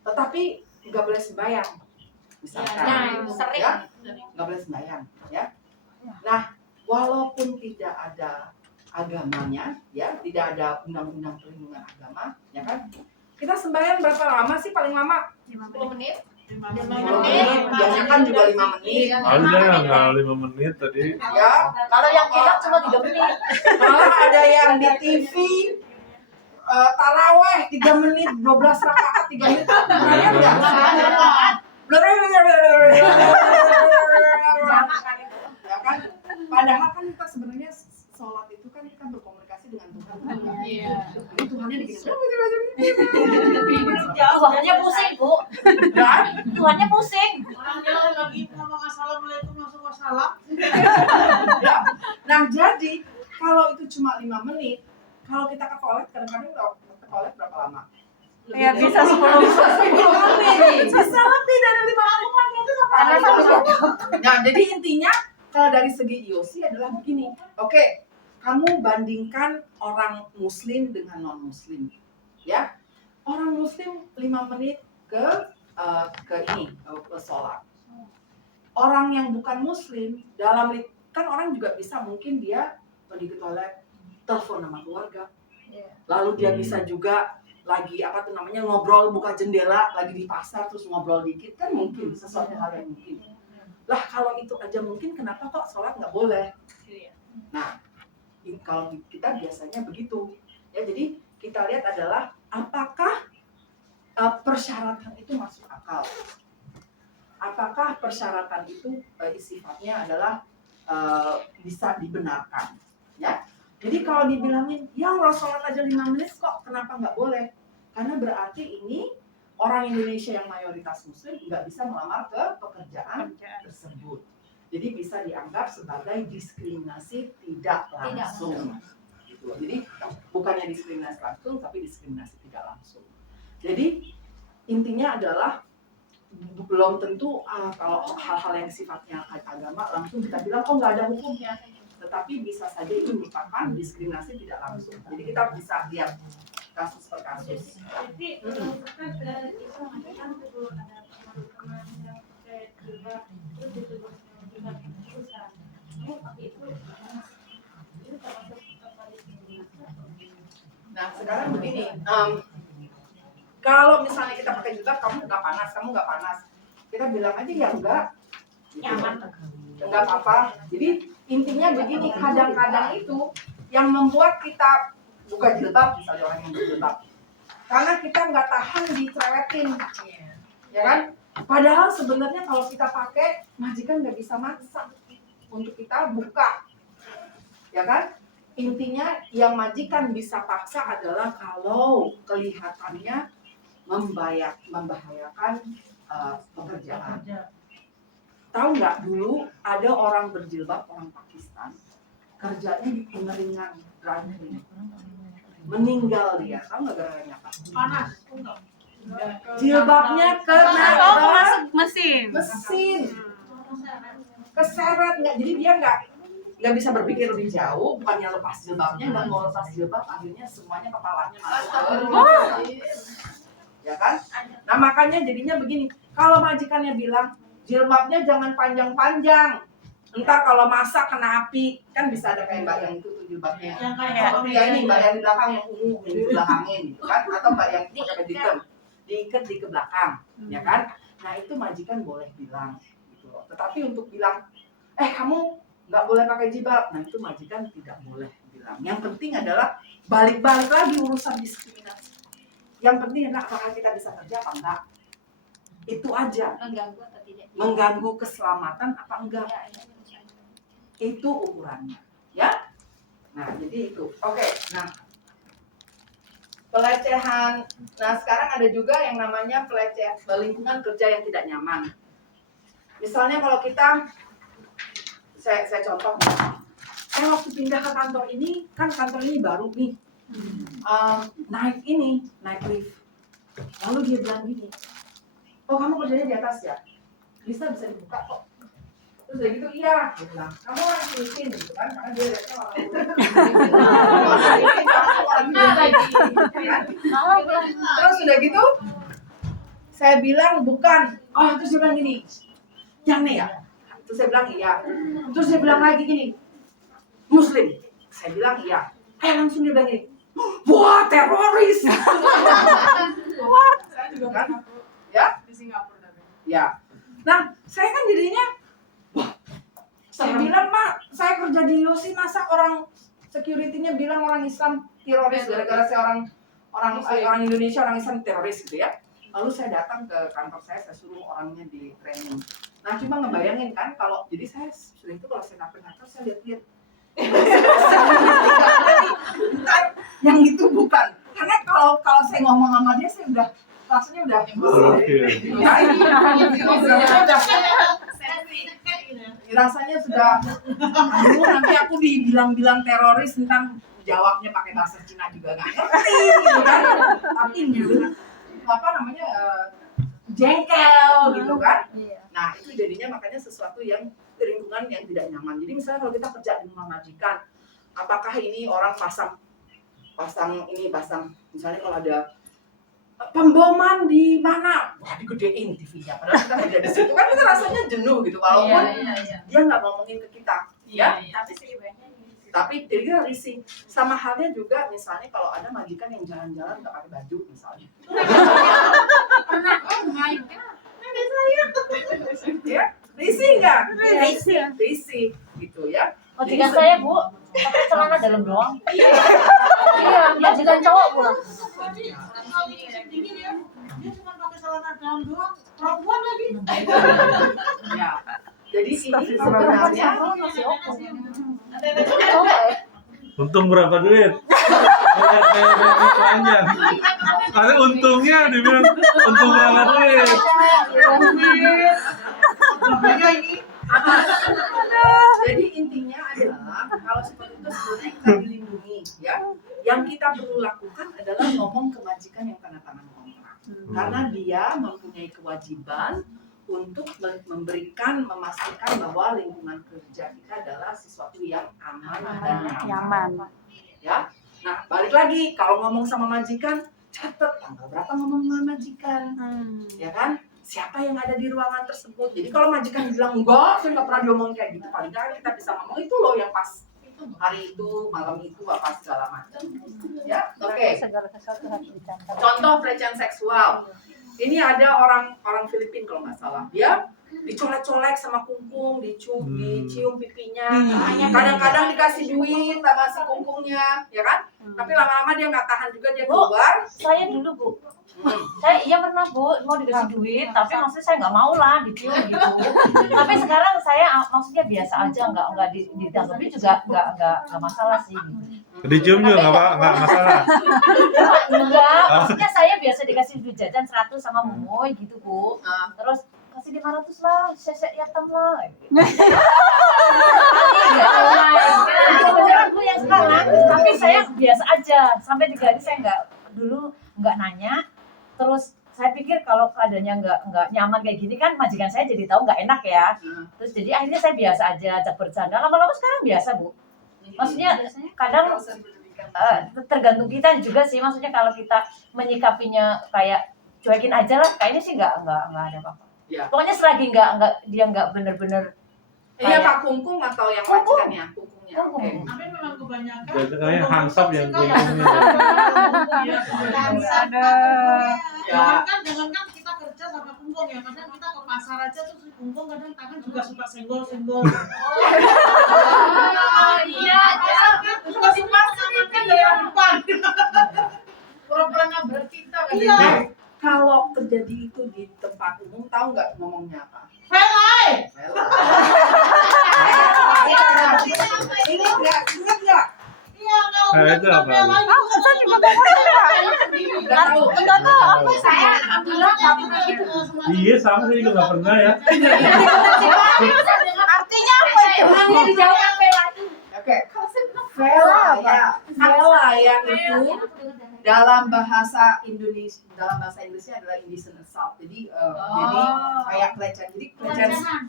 tetapi nggak boleh sembahyang, misalkan, Nah, sering. ya, nggak boleh sembahyang, ya. Nah, walaupun tidak ada agamanya, ya, tidak ada undang-undang perlindungan agama, ya kan, kita sembahyang berapa lama sih paling lama? 10 menit. 5 menit, biasanya kan juga 5 menit. Ada yang nggak 5 menit tadi. Ya, Kalau yang enak cuma 3 menit. malah ada yang di TV taraweh 3 menit, 12 rakaat 3 menit. Pernah lihat nggak? Ya kan? Padahal kan kita sebenarnya sholat itu kan kita berkomunikasi dengan Tuhan. Iya. Jadi Tuhannya begini. Tuhannya pusing, Bu. Kan? Tuhannya pusing. Orangnya lagi ngomong assalamualaikum langsung wassalam. Ya. Nah, jadi kalau itu cuma 5 menit, kalau kita ke toilet kadang-kadang ke toilet berapa lama? Ya bisa 10 menit. Bisa lebih dari 5 menit. Nah, jadi intinya kalau dari segi IOC adalah begini. Oke, kamu bandingkan orang muslim dengan non muslim. Ya. Orang muslim 5 menit ke sholat. Orang yang bukan muslim kan orang juga bisa mungkin dia pergi ke toilet, telepon sama keluarga. Lalu dia bisa juga lagi ngobrol, buka jendela lagi di pasar terus ngobrol dikit, kan mungkin sesuatu hal yang mungkin. Lah kalau itu aja mungkin, kenapa kok sholat nggak boleh? Nah, kalau kita biasanya begitu. Ya, jadi kita lihat adalah apakah persyaratan itu masuk akal. Apakah persyaratan itu sifatnya adalah bisa dibenarkan, ya? Jadi kalau dibilangin, ya Allah sholat aja 5 menit kok, kenapa nggak boleh? Karena berarti ini orang Indonesia yang mayoritas muslim nggak bisa melamar ke pekerjaan tersebut. Jadi bisa dianggap sebagai diskriminasi tidak langsung. Gitu. Jadi bukannya diskriminasi langsung, tapi diskriminasi tidak langsung. Jadi intinya adalah belum tentu kalau hal-hal yang sifatnya agama langsung kita bilang oh nggak ada hukumnya. Tetapi bisa saja itu merupakan diskriminasi tidak langsung. Jadi kita bisa lihat kasus per kasus. Jadi kan itu kan perlu ada teman-teman yang pakai jilbab terus itu jilbab susah. Kamu pakai itu termasuk apa diskriminasi? Nah sekarang begini, kalau misalnya kita pakai jilbab kamu nggak panas, kita bilang aja ya enggak. Nyaman. Enggak apa-apa. Jadi intinya begini, kadang-kadang itu yang membuat kita buka jilbab, misalnya orang yang berjilbab, karena kita nggak tahan dicerewetin, ya kan? Padahal sebenarnya kalau kita pakai, majikan nggak bisa maksa untuk kita buka, ya kan? Intinya yang majikan bisa paksa adalah kalau kelihatannya membahayakan pekerjaan. Tahu nggak dulu ada orang berjilbab, orang Pakistan, kerjanya di pengeringan ranting, meninggal dia. Tahu nggak gara-garanya apa? Panas. Jilbabnya kena mesin. Keseret nggak, jadi dia nggak bisa berpikir lebih jauh, bukannya lepas jilbabnya, nggak mau lepas jilbab, akhirnya semuanya kepalanya masuk. Ya kan? Nah makanya jadinya begini, kalau majikannya bilang jilbabnya jangan panjang-panjang, entar kalau masak kena api, kan bisa ada kayak mbak yang itu tuh jilbabnya. Yang kayak Seperti ya ini mbak yang di belakang yang ungu yang di belakangin gitu kan, atau mbak yang pakai baju hitam diikat di ke belakang, ya kan? Nah itu majikan boleh bilang gitu loh. Tetapi untuk bilang, kamu nggak boleh pakai jilbab, nah itu majikan tidak boleh bilang. Yang penting adalah balik-balik lagi urusan diskriminasi. Yang penting adalah apakah kita bisa kerja apa enggak. Itu aja. Mengganggu atau tidak? Mengganggu keselamatan apa enggak. Itu ukurannya, ya. Nah, jadi itu. Oke, nah pelecehan. Nah, sekarang ada juga yang namanya lingkungan kerja yang tidak nyaman. Misalnya kalau kita, saya contoh, saya waktu pindah ke kantor ini, kan kantor ini baru nih, naik lift. Lalu dia bilang gini, oh kamu kerjanya di atas ya? Bisa dibuka kok. Terus udah gitu, iya, dia bilang, kamu orang Filipin gitu kan, karena dia lihatnya orang Terus udah gitu, saya bilang bukan. Oh, terus dia bilang gini, yang nih ya? Terus saya bilang iya. Terus dia bilang lagi gini, Muslim. Saya bilang iya. Langsung dia bilang gini, wah teroris. Wah, saya juga kan, ya? Di Singapura tapi. Ya. Nah, saya kan jadinya, wah, saya bilang, Mak, saya kerja di Yosi, masa orang security-nya bilang orang Islam teroris gara-gara saya orang Indonesia, orang Islam teroris gitu ya. Lalu saya datang ke kantor saya suruh orangnya di training. Nah, cuma ngebayangin kan kalau jadi saya sudah itu kalau saya dapet kantor saya lihat-lihat yang itu bukan. Karena kalau saya ngomong sama dia saya udah rasanya udah rasanya sudah nanti aku dibilang-bilang teroris tentang jawabnya pakai bahasa Cina juga nggak ngerti gitu kan. Tapi apa namanya jengkel gitu kan. Nah itu jadinya makanya sesuatu yang lingkungan yang tidak nyaman. Jadi misalnya kalau kita kerja di rumah majikan, apakah ini orang pasang misalnya kalau ada pemboman di mana, wah digedein TV-nya padahal kita kerja di situ kan itu rasanya jenuh gitu walaupun dia nggak ngomongin ke kita ya. Tapi jadi kita risih. Sama halnya juga misalnya kalau ada majikan yang jalan-jalan nggak pakai baju misalnya. Ya, risih nggak? Risih gitu ya. Majikan saya Bu, pakai celana dalam doang. Iya, majikan cowok Bu. Dia cuma pakai celana dalam doang, perempuan lagi. Ya. Jadi ini sebenarnya Untung berapa duit? Kayak panjang. Ada untungnya, dibilang untung berapa duit? Jadi intinya adalah kalau seperti itu sebenarnya kita dilindungi ya. Yang kita perlu lakukan adalah ngomong ke majikan yang tanda tangan kontrak. Karena dia mempunyai kewajiban untuk memastikan bahwa lingkungan kerja kita adalah sesuatu yang aman dan nyaman. Ya. Nah, balik lagi kalau ngomong sama majikan, catat tanggal berapa ngomong sama majikan. Ya kan? Siapa yang ada di ruangan tersebut. Jadi kalau majikan bilang enggak, saya nggak pernah diomongin kayak gitu. Paling nggak kita bisa ngomong itu loh yang pas hari itu, malam itu, apa segala macam. Ya, oke. Contoh pelecehan seksual. Ini ada orang Filipin kalau nggak salah. Dia dicolek-colek sama kungkung, dicium pipinya. Kadang-kadang dikasih duit sama si kungkungnya, ya kan? Tapi lama-lama dia nggak tahan juga, dia keluar. Saya dulu Bu, saya pernah Bu mau dikasih duit, tapi maksudnya saya nggak mau lah dicium gitu. Tapi sekarang saya maksudnya biasa aja, nggak ditanggapi juga nggak masalah sih. Dicium juga nggak masalah. Enggak, maksudnya saya biasa dikasih duit jajan 100 sama Mumoy gitu Bu. Terus kasih 500 lah, sesek yatem lah. Beneran Bu yang sekarang, tapi saya biasa aja. Sampai 3 hari saya nggak nanya. Terus saya pikir kalau keadaannya nggak nyaman kayak gini kan majikan saya jadi tahu nggak enak ya. Terus jadi akhirnya saya biasa aja, ajak bercanda. Lama-lama sekarang biasa Bu. Maksudnya kadang tergantung kita juga sih. Maksudnya kalau kita menyikapinya kayak cuekin aja lah, kayaknya sih nggak ada apa-apa. Ya. Pokoknya selagi dia nggak bener-bener Iya Pak Kungkung atau yang majikannya? Kungkungnya. Oke. Tapi memang kebanyakan Jadi kayaknya hansap yang kungkungnya. Jangankan kita kerja sama kungkung ya, kadang kita ke pasar aja tuh si kungkung kadang tangan juga suka senggol-senggol. Iya, Suka tangan dari depan. Pura-pura nabrak kita kan. Iya. Kalau terjadi itu di tempat umum, tahu nggak ngomongnya apa? Velai. Ingat nggak? Iya, kalau Nah, itu apa? Saya juga nggak Nggak tahu. Saya alhamdulillah nggak pernah gitu. Iya, sama saya juga nggak pernah ya. Artinya apa itu? Emangnya dijawab apa lagi? Oke. Vela ya itu dalam bahasa Inggrisnya adalah indecent assault. Jadi kayak pelecehan. Jadi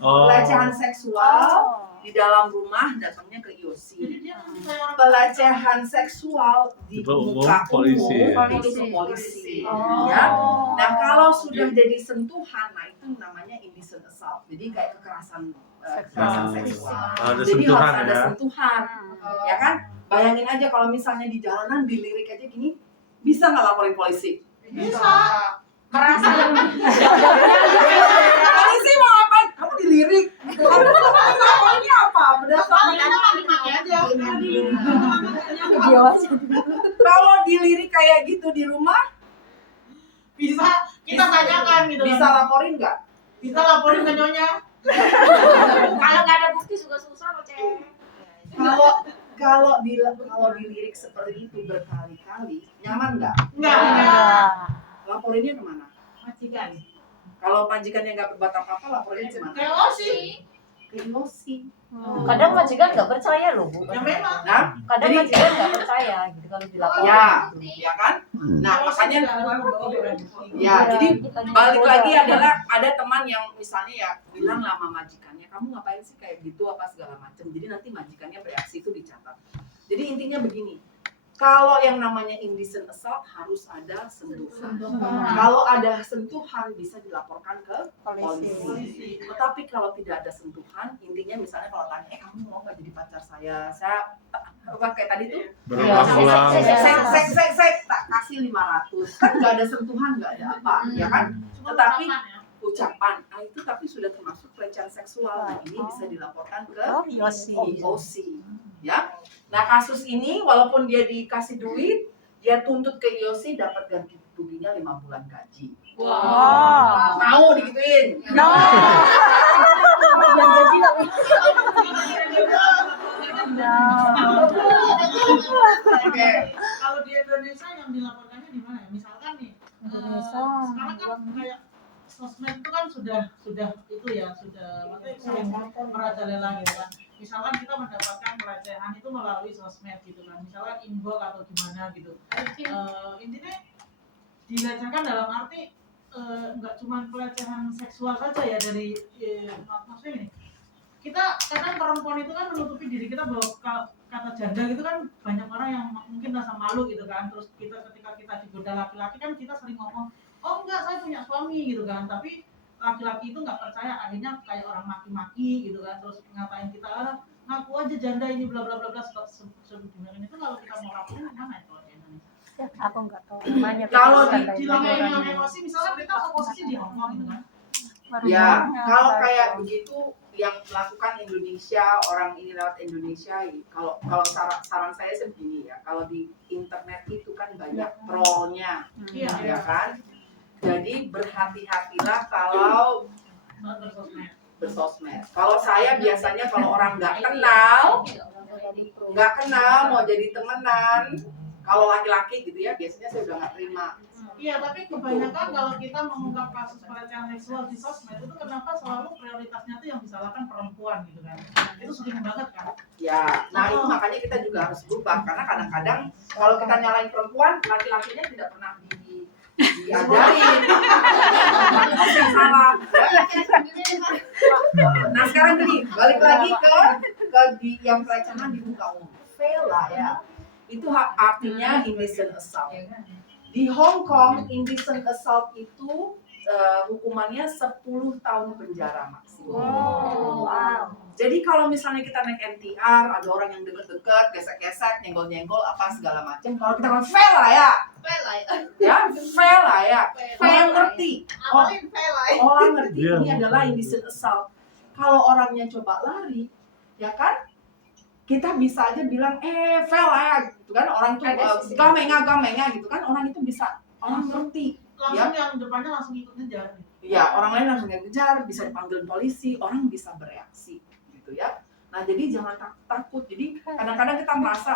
Oh. pelecehan seksual di dalam rumah datangnya ke IOC. Jadi dia masih kayak orang Pelecehan seksual di Itu umum, muka polisi ya? umum itu ke polisi. Ya. Nah, kalau sudah jadi sentuhan, nah itu namanya indecent assault. Jadi kayak kekerasan seksual. Ada Jadi sentuhan harus ada ya. sentuhan. Ya kan? Bayangin aja kalau misalnya di jalanan dilirik aja gini, bisa nggak laporin polisi? bisa. Merasa Polisi mau apa? Kamu dilirik. Laporannya apa? Berdasarkan Makanya maki-maki aja. kalau dilirik kayak gitu di rumah, Bisa kita tanyakan gitu. bisa laporin nggak? Bisa laporin ke nyonya. kalau nggak ada bukti juga susah kok, Cek. Kalau dilirik seperti itu berkali-kali, nyaman nggak? Enggak. Laporinnya kemana? Majikan. Kalau majikannya nggak berbuat apa-apa, laporinnya kemana? Kayak sih. Ke IOC. Kadang majikan nggak percaya loh, Bu. Ya memang. Nah, Kadang Jadi- majikan nggak percaya gitu kalau dilaporin. ya, gitu. ya kan? Nah, Kalau sih makanya tidak ada bawa barang bukti. ya, jadi Kita juga balik bodoh. lagi adalah ada teman yang misalnya ya bilang sama majikannya, kamu ngapain sih kayak gitu apa segala macam. Jadi nanti majikannya bereaksi itu dicatat. Jadi intinya begini, kalau yang namanya indecent assault harus ada sentuhan. Kalau ada sentuhan bisa dilaporkan ke polisi. Tetapi kalau tidak ada sentuhan, intinya misalnya kalau tanya, kamu mau nggak jadi pacar saya apa kayak tadi tuh, Berulang-ulang. saya tak kasih 500, kan nggak ada sentuhan, nggak ada apa, ya kan? Tetapi ucapan, nah itu tapi sudah termasuk pelecehan seksual. Nah ini bisa dilaporkan ke IOC, ya. Nah kasus ini walaupun dia dikasih duit, dia tuntut ke IOC dapat ganti ruginya 5 bulan gaji. Wow. Mau digituin? Oke. Kalau di Indonesia yang dilaporkannya di mana ya? Misalkan nih, sekarang kan kayak sosmed itu kan sudah itu ya sudah maksudnya sering merajalela gitu kan. Misalkan kita mendapatkan pelecehan itu melalui sosmed gitu kan. Misalkan inbox atau gimana gitu. Intinya dilecehkan dalam arti nggak cuma pelecehan seksual saja ya dari maksudnya ini. Kita kadang perempuan itu kan menutupi diri kita bahwa kata janda gitu kan banyak orang yang mungkin rasa malu gitu kan. Terus kita ketika kita digoda laki-laki kan kita sering ngomong, oh enggak saya punya suami gitu kan. Tapi laki-laki itu nggak percaya, akhirnya kayak orang maki-maki gitu kan. Terus ngatain kita, ngaku aja janda ini bla bla bla bla sebenarnya itu kalau kita mau laporin gimana ya kalau di Indonesia? Aku nggak tahu. Namanya Kalau Di laporin emosi misalnya kita posisi di Hong Kong gitu kan. Ya, kalau kayak begitu yang melakukan Indonesia, orang ini lewat Indonesia, kalau saran saya sih begini ya, kalau di internet itu kan banyak trollnya, Iya. ya kan? Jadi berhati-hatilah kalau bersosmed. Kalau saya biasanya kalau orang nggak kenal mau jadi temenan, kalau laki-laki gitu ya, biasanya saya udah nggak terima. Iya, tapi kebanyakan kalau kita mengungkap kasus pelecehan seksual di sosmed itu kenapa selalu prioritasnya tuh yang disalahkan perempuan gitu kan? Itu sering banget kan? Ya, nah itu makanya kita juga harus berubah karena kadang-kadang kalau kita nyalain perempuan, laki-lakinya tidak pernah diajarin. Itu yang salah. Nah sekarang gini, balik lagi ke yang pelecehan di muka umum. Vela ya, itu artinya indecent assault. Di Hong Kong, indecent assault itu hukumannya 10 tahun penjara maksimum. Wow. Jadi kalau misalnya kita naik MTR, ada orang yang deket-deket, gesek-gesek, nyenggol-nyenggol, apa segala macam. Kalau kita bilang Vela ya, Vela ya, orang ngerti. Orang ngerti Iya. ini adalah indecent assault. Kalau orangnya coba lari, ya kan? Kita bisa aja bilang, Vela ya, gitu kan? Orang itu gamenga gitu kan? Orang itu bisa, orang ngerti. Langsung yang depannya langsung ikut ngejar. Ya, orang lain langsung ngejar, bisa dipanggil polisi, orang bisa bereaksi, gitu ya. Nah jadi jangan takut. Jadi kadang-kadang kita merasa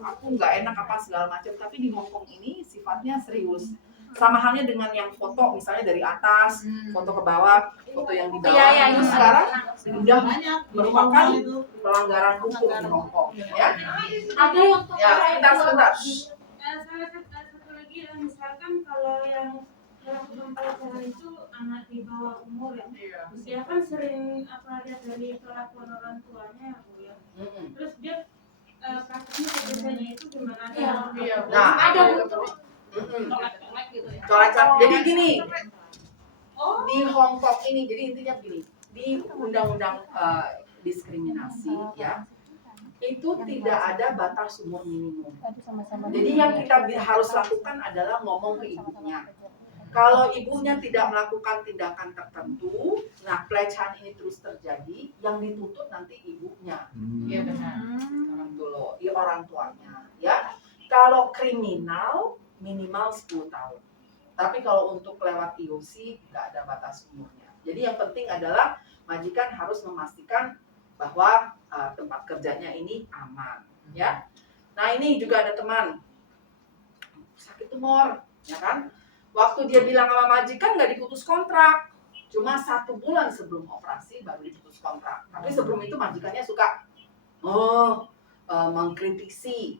aku nggak enak apa segala macam, tapi di Hongkong ini sifatnya serius. Sama halnya dengan yang foto misalnya dari atas, foto ke bawah, foto yang di bawah Iya, itu iya. sekarang sudah banyak merupakan pelanggaran hukum di Hongkong. Ya, Ada untuk ya sebentar. Satu lagi misalkan kalau yang melakukan pelecehan itu anak di bawah umur ya, dia kan sering lihat dari kelakuan orang tuanya Bu ya. Terus dia prakteknya kerjanya itu gimana? Iya. Nah, Ada untuk colek-colek gitu ya. Jadi gini, di Hong Kong ini, jadi intinya begini, di undang-undang diskriminasi ya, itu tidak ada batas umur minimum. Jadi yang kita harus lakukan adalah ngomong ke ibunya. Kalau ibunya tidak melakukan tindakan tertentu, nah pelecehan ini terus terjadi, yang dituntut nanti ibunya. Iya benar. Orang tuanya, ya. Kalau kriminal minimal 10 tahun. Tapi kalau untuk lewat IOC nggak ada batas umurnya. Jadi yang penting adalah majikan harus memastikan bahwa tempat kerjanya ini aman, ya. Nah ini juga ada teman sakit tumor, ya kan? Waktu dia bilang sama majikan nggak diputus kontrak, cuma 1 bulan sebelum operasi baru diputus kontrak. Tapi sebelum itu majikannya suka mengkritisi,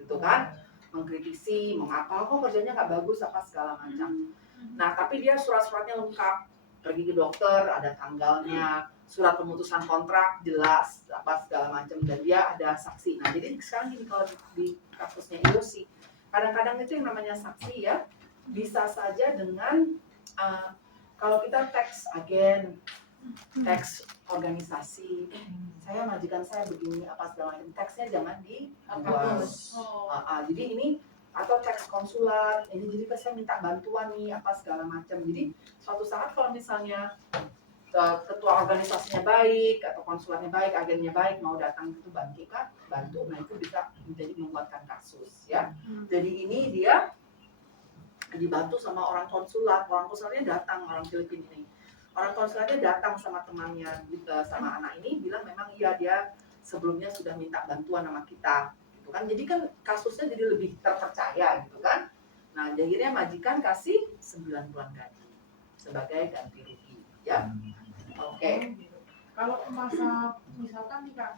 gitu kan? Mengkritisi, mengapa kok kerjanya nggak bagus apa segala macam. Nah tapi dia surat-suratnya lengkap, pergi ke dokter ada tanggalnya, surat pemutusan kontrak jelas apa segala macam, dan dia ada saksi. Nah jadi sekarang gini, kalau di kasusnya IOC kadang-kadang itu yang namanya saksi ya bisa saja dengan kalau kita teks agen, teks organisasi, saya majikan saya begini apa segala macam, teksnya jangan dihapus. Jadi ini atau teks konsulat, ini jadi saya minta bantuan nih apa segala macam. Jadi suatu saat kalau misalnya ketua organisasinya baik atau konsulatnya baik, agennya baik, mau datang itu bantu, nah itu bisa menjadi membuatkan kasus ya. Jadi ini dia dibantu sama orang konsulatnya datang, orang Filipina ini. Orang konsulatnya datang sama temannya, sama anak ini, bilang memang iya dia sebelumnya sudah minta bantuan sama kita, gitu kan. Jadi kan kasusnya jadi lebih terpercaya, gitu kan. Nah, akhirnya majikan kasih 9 bulan gaji sebagai ganti rugi, ya. Oke. Kalau masa misalkan nih Kak,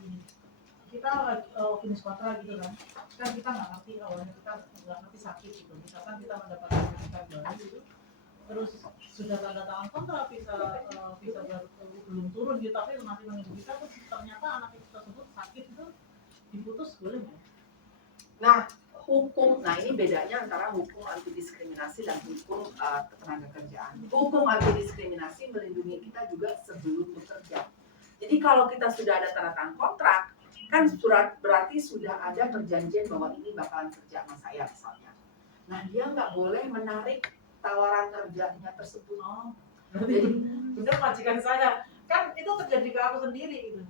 kita finish kontrak gitu kan kita nggak ngerti awalnya, kita nggak ngerti sakit gitu. Misalkan kita mendapatkan sertifikat baru gitu, terus sudah tanda tangan kontrak bisa baru belum turun gitu, tapi masih menunggu kita, terus ternyata anak itu tersebut sakit itu diputus, boleh nggak? Nah hukum, nah ini bedanya antara hukum anti diskriminasi dan hukum ketenaga kerjaan. Hukum anti diskriminasi melindungi kita juga sebelum bekerja. Jadi kalau kita sudah ada tanda tangan kontrak, kan surat berarti sudah ada perjanjian bahwa ini bakalan kerja sama saya misalnya. Nah dia nggak boleh menarik tawaran kerjanya tersebut. Jadi bener majikan saya kan itu terjadi ke aku sendiri gitu.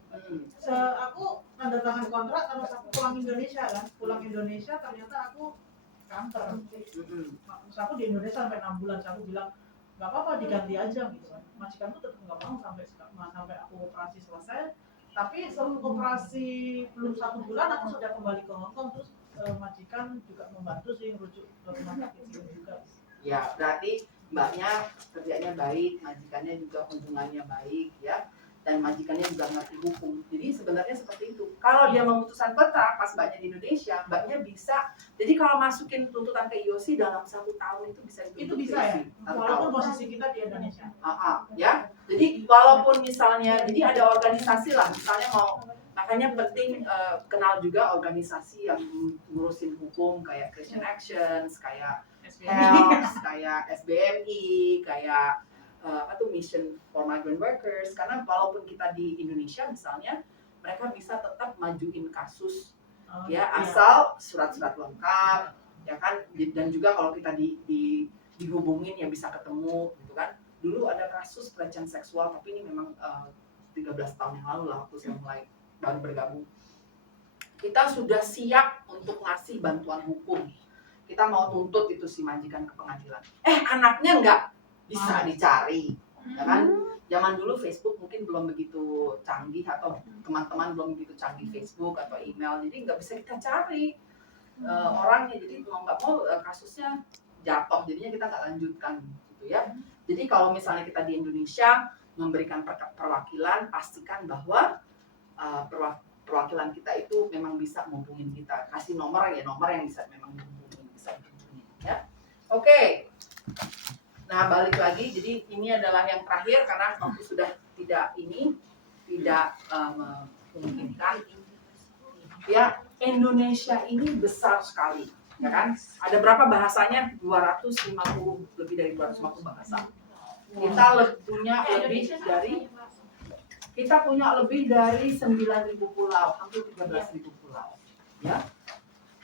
Aku tanda tangan kontrak, terus aku pulang Indonesia ternyata aku kanker. Terus aku di Indonesia sampai 6 bulan, aku bilang nggak apa-apa diganti aja gitu. Majikanku tetap nggak mau sampai aku operasi selesai. Tapi sebelum operasi belum 1 bulan aku sudah kembali ke Hongkong, terus majikan juga membantu sih merujuk ke rumah sakit juga. Ya berarti mbaknya kerjanya baik, majikannya juga hubungannya baik ya, dan majikannya juga ngerti hukum. Jadi sebenarnya seperti itu. Kalau dia memutuskan kontrak pas mbaknya di Indonesia, mbaknya bisa. Jadi kalau masukin tuntutan ke IOC dalam 1 tahun itu bisa. Itu bisa ya, walaupun posisi kita di Indonesia. Ya. Jadi walaupun misalnya, jadi ada organisasi lah, misalnya mau, makanya penting kenal juga organisasi yang ngurusin hukum kayak Christian Actions, kayak HELPS, kayak SBMI, kayak Mission for Migrant Workers. Karena walaupun kita di Indonesia misalnya, mereka bisa tetap majuin kasus, asal surat-surat lengkap, ya kan. Dan juga kalau kita dihubungin ya bisa ketemu, gitu kan. Dulu ada kasus pelecehan seksual, tapi ini memang 13 tahun yang lalu lah waktu saya mulai baru bergabung. Kita sudah siap untuk ngasih bantuan hukum. Kita mau tuntut itu si majikan ke pengadilan. Anaknya nggak bisa dicari. ya kan? Zaman dulu Facebook mungkin belum begitu canggih atau teman-teman belum begitu canggih Facebook atau email, jadi nggak bisa kita cari orangnya. Jadi mau nggak mau kasusnya jatuh, jadinya kita nggak lanjutkan gitu ya. Jadi kalau misalnya kita di Indonesia memberikan perwakilan, pastikan bahwa perwakilan kita itu memang bisa menghubungin kita, kasih nomor yang bisa memang bisa dihubungin ya. Oke. Nah, balik lagi, jadi ini adalah yang terakhir karena waktu sudah tidak memungkinkan. Ya, Indonesia ini besar sekali, ya kan? Ada berapa bahasanya? 250, lebih dari 250 bahasa. Kita punya lebih dari 9.000 pulau, hampir 13.000 pulau. Ya.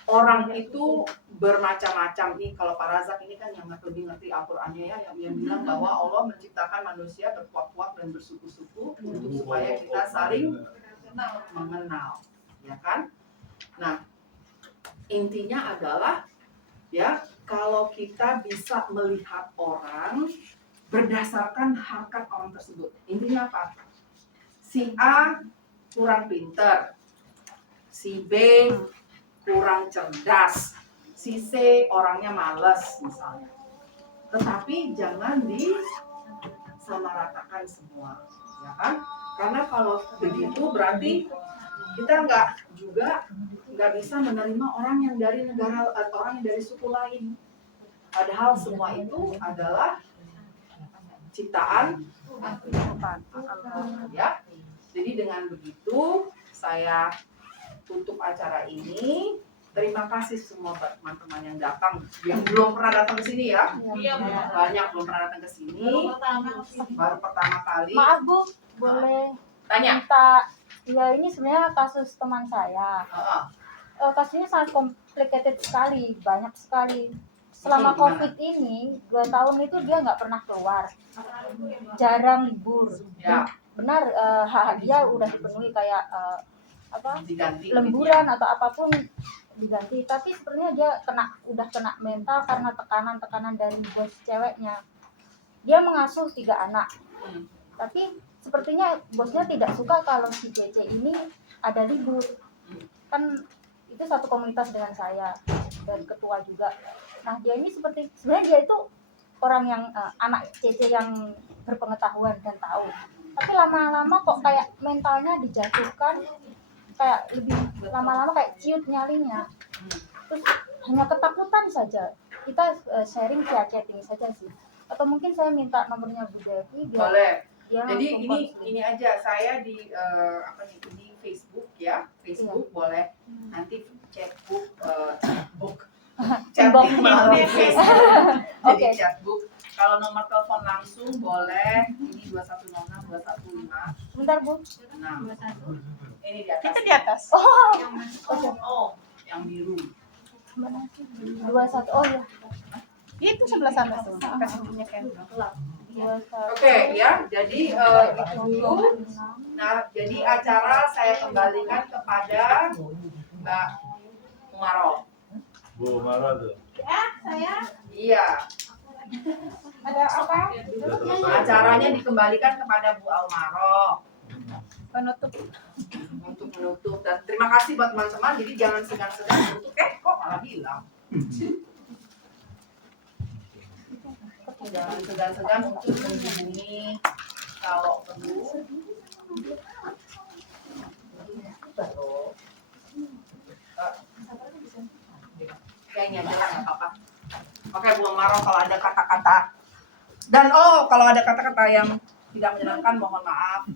Orang itu bermacam-macam nih. Kalau Pak Razak ini kan yang lebih ngerti Al-Qur'annya ya, yang bilang bahwa Allah menciptakan manusia berkuak-kuak dan bersuku-suku untuk supaya kita saling mengenal, ya kan? Nah, intinya adalah ya, kalau kita bisa melihat orang berdasarkan harkat orang tersebut. Intinya apa? Si A kurang pinter, si B kurang cerdas, si C orangnya malas misalnya. Tetapi jangan disamaratakan semua, ya kan? Karena kalau begitu berarti kita nggak bisa menerima orang yang dari negara atau orang yang dari suku lain. Padahal semua itu adalah ciptaan Allah, ya. Jadi dengan begitu saya tutup acara ini. Terima kasih semua buat teman-teman yang datang, yang belum pernah datang ke sini ya. Iya, Banyak belum pernah datang ke sini. Baru pertama kali. Maaf Bu, boleh Tanya. minta, ya ini sebenarnya kasus teman saya. Kasusnya sangat complicated sekali, banyak sekali. Selama COVID ini, 2 tahun itu dia nggak pernah keluar, jarang libur. Ya. Benar, hak dia udah dipenuhi kayak Diganti lemburan atau apapun diganti. Tapi sebenarnya dia udah kena mental karena tekanan dari bos ceweknya. Dia mengasuh 3 anak. Tapi sepertinya bosnya tidak suka kalau si Cece ini ada libur. Kan itu satu komunitas dengan saya dan ketua juga. Nah, dia ini sebenarnya dia itu orang yang anak Cece yang berpengetahuan dan tahu. Tapi lama-lama kok kayak mentalnya dijatuhkan, kayak lebih lama-lama kayak ciut nyalinya. Terus hanya ketakutan saja. Kita sharing via chatting saja sih. Atau mungkin saya minta nomornya Bu Devi biar boleh. dia Jadi langsung ini aja, saya di di Facebook ya, Facebook boleh nanti chatbook chatting melalui Facebook. Jadi chatbook. Kalau nomor telepon langsung boleh, ini 2106 215. Bentar Bu. Nah, ini di atas. Kita di atas. Yang biru. 21. Oh ya. Itu sebelah sana tuh. Kasih minyak yang 21. Oke ya, jadi itu dulu. Nah, jadi acara saya kembalikan kepada Mbak Umaroh. Bu Umaroh tuh. Iya. Ada apa? Udah selesai. Acaranya dikembalikan kepada Bu Almaroh penutup. untuk menutup, dan terima kasih buat teman-teman. Jadi jangan segan-segan untuk kok malah bilang. Jangan segan-segan untuk menghubungi kalau perlu. Kayaknya aja lah, nggak apa-apa. Oke Bu Almaroh, kalau ada kata-kata dan kalau ada kata-kata yang tidak menyenangkan mohon maaf.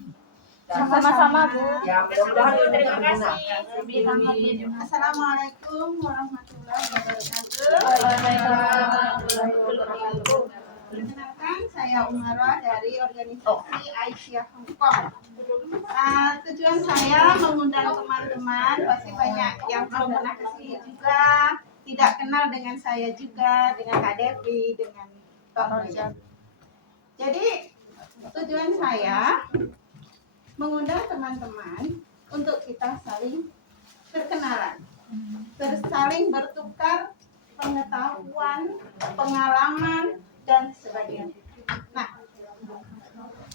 Dan Sama-sama Bu. ya mudah-mudahan ini Terima berguna. kasih. Assalamualaikum warahmatullahi wabarakatuh. Perkenalkan, saya Umaroh dari organisasi Aisyah Hong Kong. Tujuan saya mengundang teman-teman, pasti banyak yang belum pernah kesini juga, tidak kenal dengan saya juga, dengan Kak Devi, dengan Pak Roja. Jadi tujuan saya mengundang teman-teman untuk kita saling berkenalan, saling bertukar pengetahuan, pengalaman, dan sebagainya. Nah,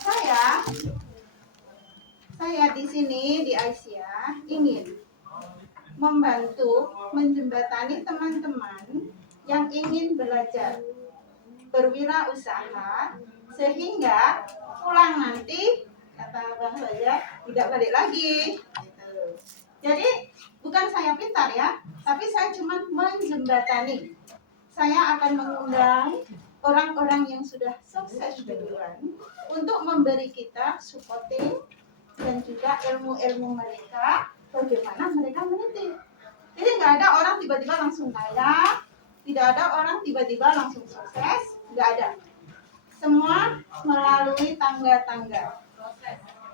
saya di sini di Aisyah ingin membantu menjembatani teman-teman yang ingin belajar berwirausaha sehingga pulang nanti kata Bang Fajar tidak balik lagi. Gitu. Jadi bukan saya pintar ya, tapi saya cuma menjembatani. Saya akan mengundang orang-orang yang sudah sukses duluan untuk memberi kita supporting dan juga ilmu-ilmu mereka bagaimana mereka meniti. Jadi nggak ada orang tiba-tiba langsung kaya, tidak ada orang tiba-tiba langsung sukses, nggak ada. Semua melalui tangga-tangga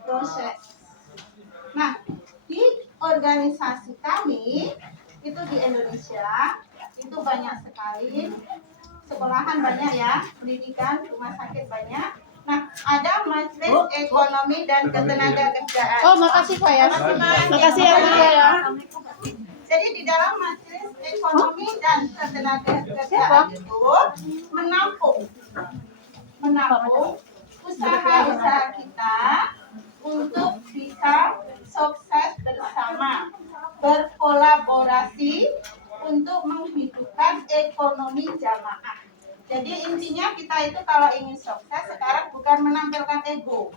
proses. Nah, di organisasi kami itu di Indonesia itu banyak sekali, sekolahan banyak ya, pendidikan, rumah sakit banyak. Nah, ada Majelis Ekonomi dan Ketenagakerjaan. Oh, makasih Pak ya. Makasih ya Bu ya. Jadi di dalam Majelis Ekonomi dan Ketenagakerjaan itu menampung usaha-usaha kita untuk bisa sukses bersama, berkolaborasi untuk menghidupkan ekonomi jamaah. Jadi intinya kita itu kalau ingin sukses sekarang bukan menampilkan ego,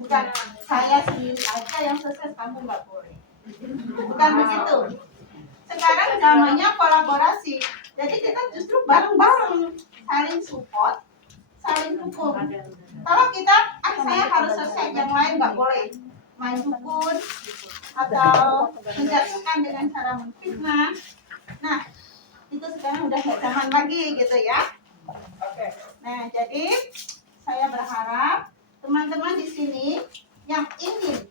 bukan saya sendiri aja yang sukses, kamu nggak boleh, bukan begitu. Sekarang zamannya kolaborasi, jadi kita justru bareng-bareng saling support, saling dukung. Kalau kita, saya harus sukses, yang lain nggak boleh, main dukun atau menjatuhkan dengan cara menfitnah. Nah, itu sekarang udah nggak zaman lagi gitu ya. Nah, jadi saya berharap teman-teman di sini yang ingin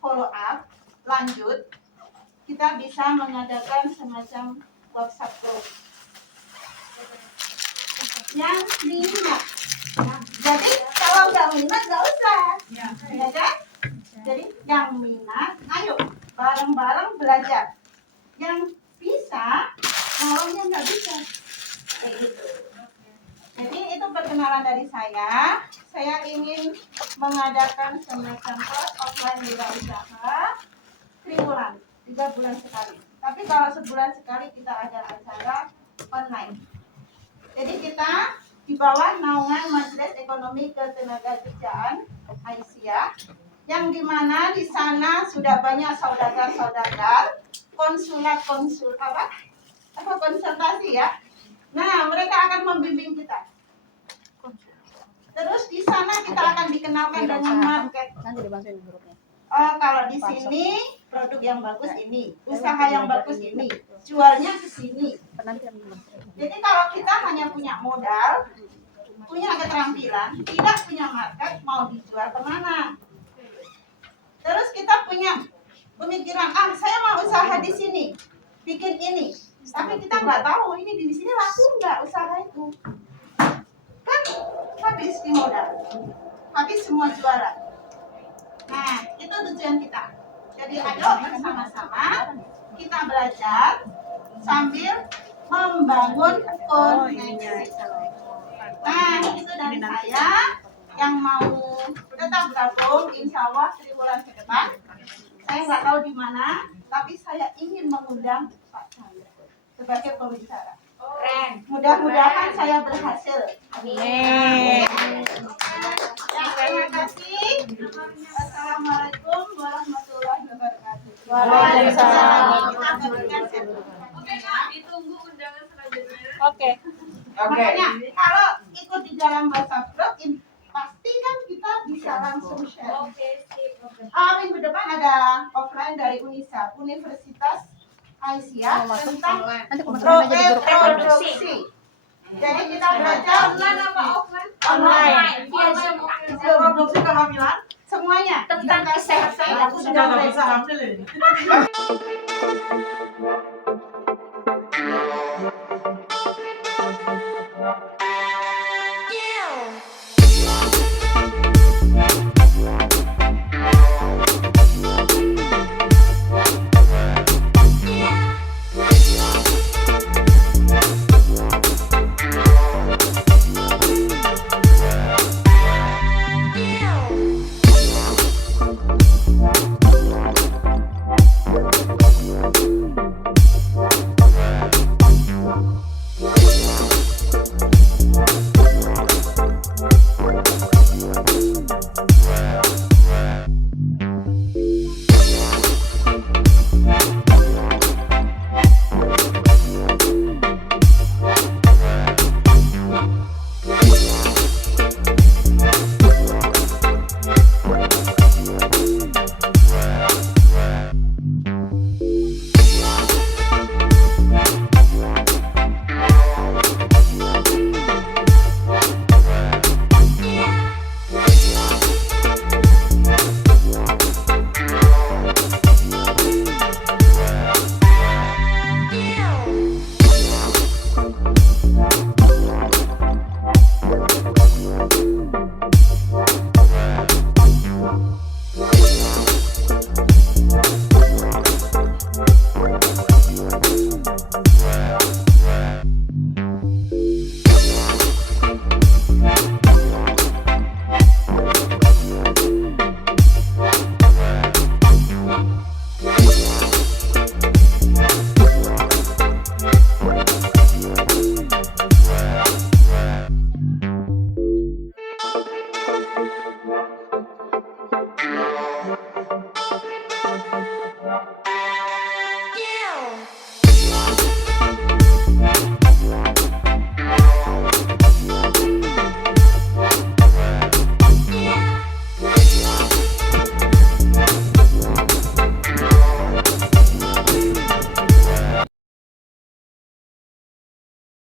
follow up lanjut, kita bisa mengadakan semacam WhatsApp group yang minat. Nah, jadi kalau nggak minat nggak usah, ya kan? Jadi yang minat, ayo bareng-bareng belajar. Yang bisa, nolong yang nggak bisa, kayak gitu. Jadi itu perkenalan dari saya. Saya ingin mengadakan semacam kelas offline wirausaha 3 bulan, 3 bulan sekali. Tapi kalau sebulan sekali kita ada acara online. Jadi kita di bawah naungan Majelis Ekonomi Ketenagakerjaan Aisyah, yang dimana di sana sudah banyak saudagar-saudagar, konsultasi ya. Nah, mereka akan membimbing kita. Terus di sana kita akan dikenalkan dengan market. Nanti dibantuin grupnya. Oh, kalau di sini produk yang bagus ini, usaha yang bagus ini, jualnya ke sini. Jadi kalau kita hanya punya modal, punya keterampilan, tidak punya market, mau dijual kemana? Terus kita punya pemikiran, saya mau usaha di sini, bikin ini, tapi kita nggak tahu ini di sini laku nggak usaha itu, kan habis di modal, habis semua jualan. Nah, itu tujuan kita. Jadi ayo bersama-sama kita belajar sambil membangun koneksi. Nah, itu dari saya. Yang mau tetap gabung, insya Allah 3 bulan ke depan. Saya nggak tahu di mana, tapi saya ingin mengundang Pak Chandra sebagai pembicara. Mudah-mudahan saya berhasil. Amin. Ya, terima kasih. Assalamualaikum warahmatullahi wabarakatuh. Waalaikumsalam. Kita berikan satu. Oke Kak, ditunggu undangan selanjutnya. Oke. Makanya kalau ikut di dalam WhatsApp group, pasti kan kita bisa langsung share. Minggu depan ada offline dari UNISA, Universitas Aisyah, tentang produksi. Jadi kita belajar Online apa offline? online. Produksi kehamilan Semuanya Tentang kesehatan. aku sudah nggak bisa hamil ini.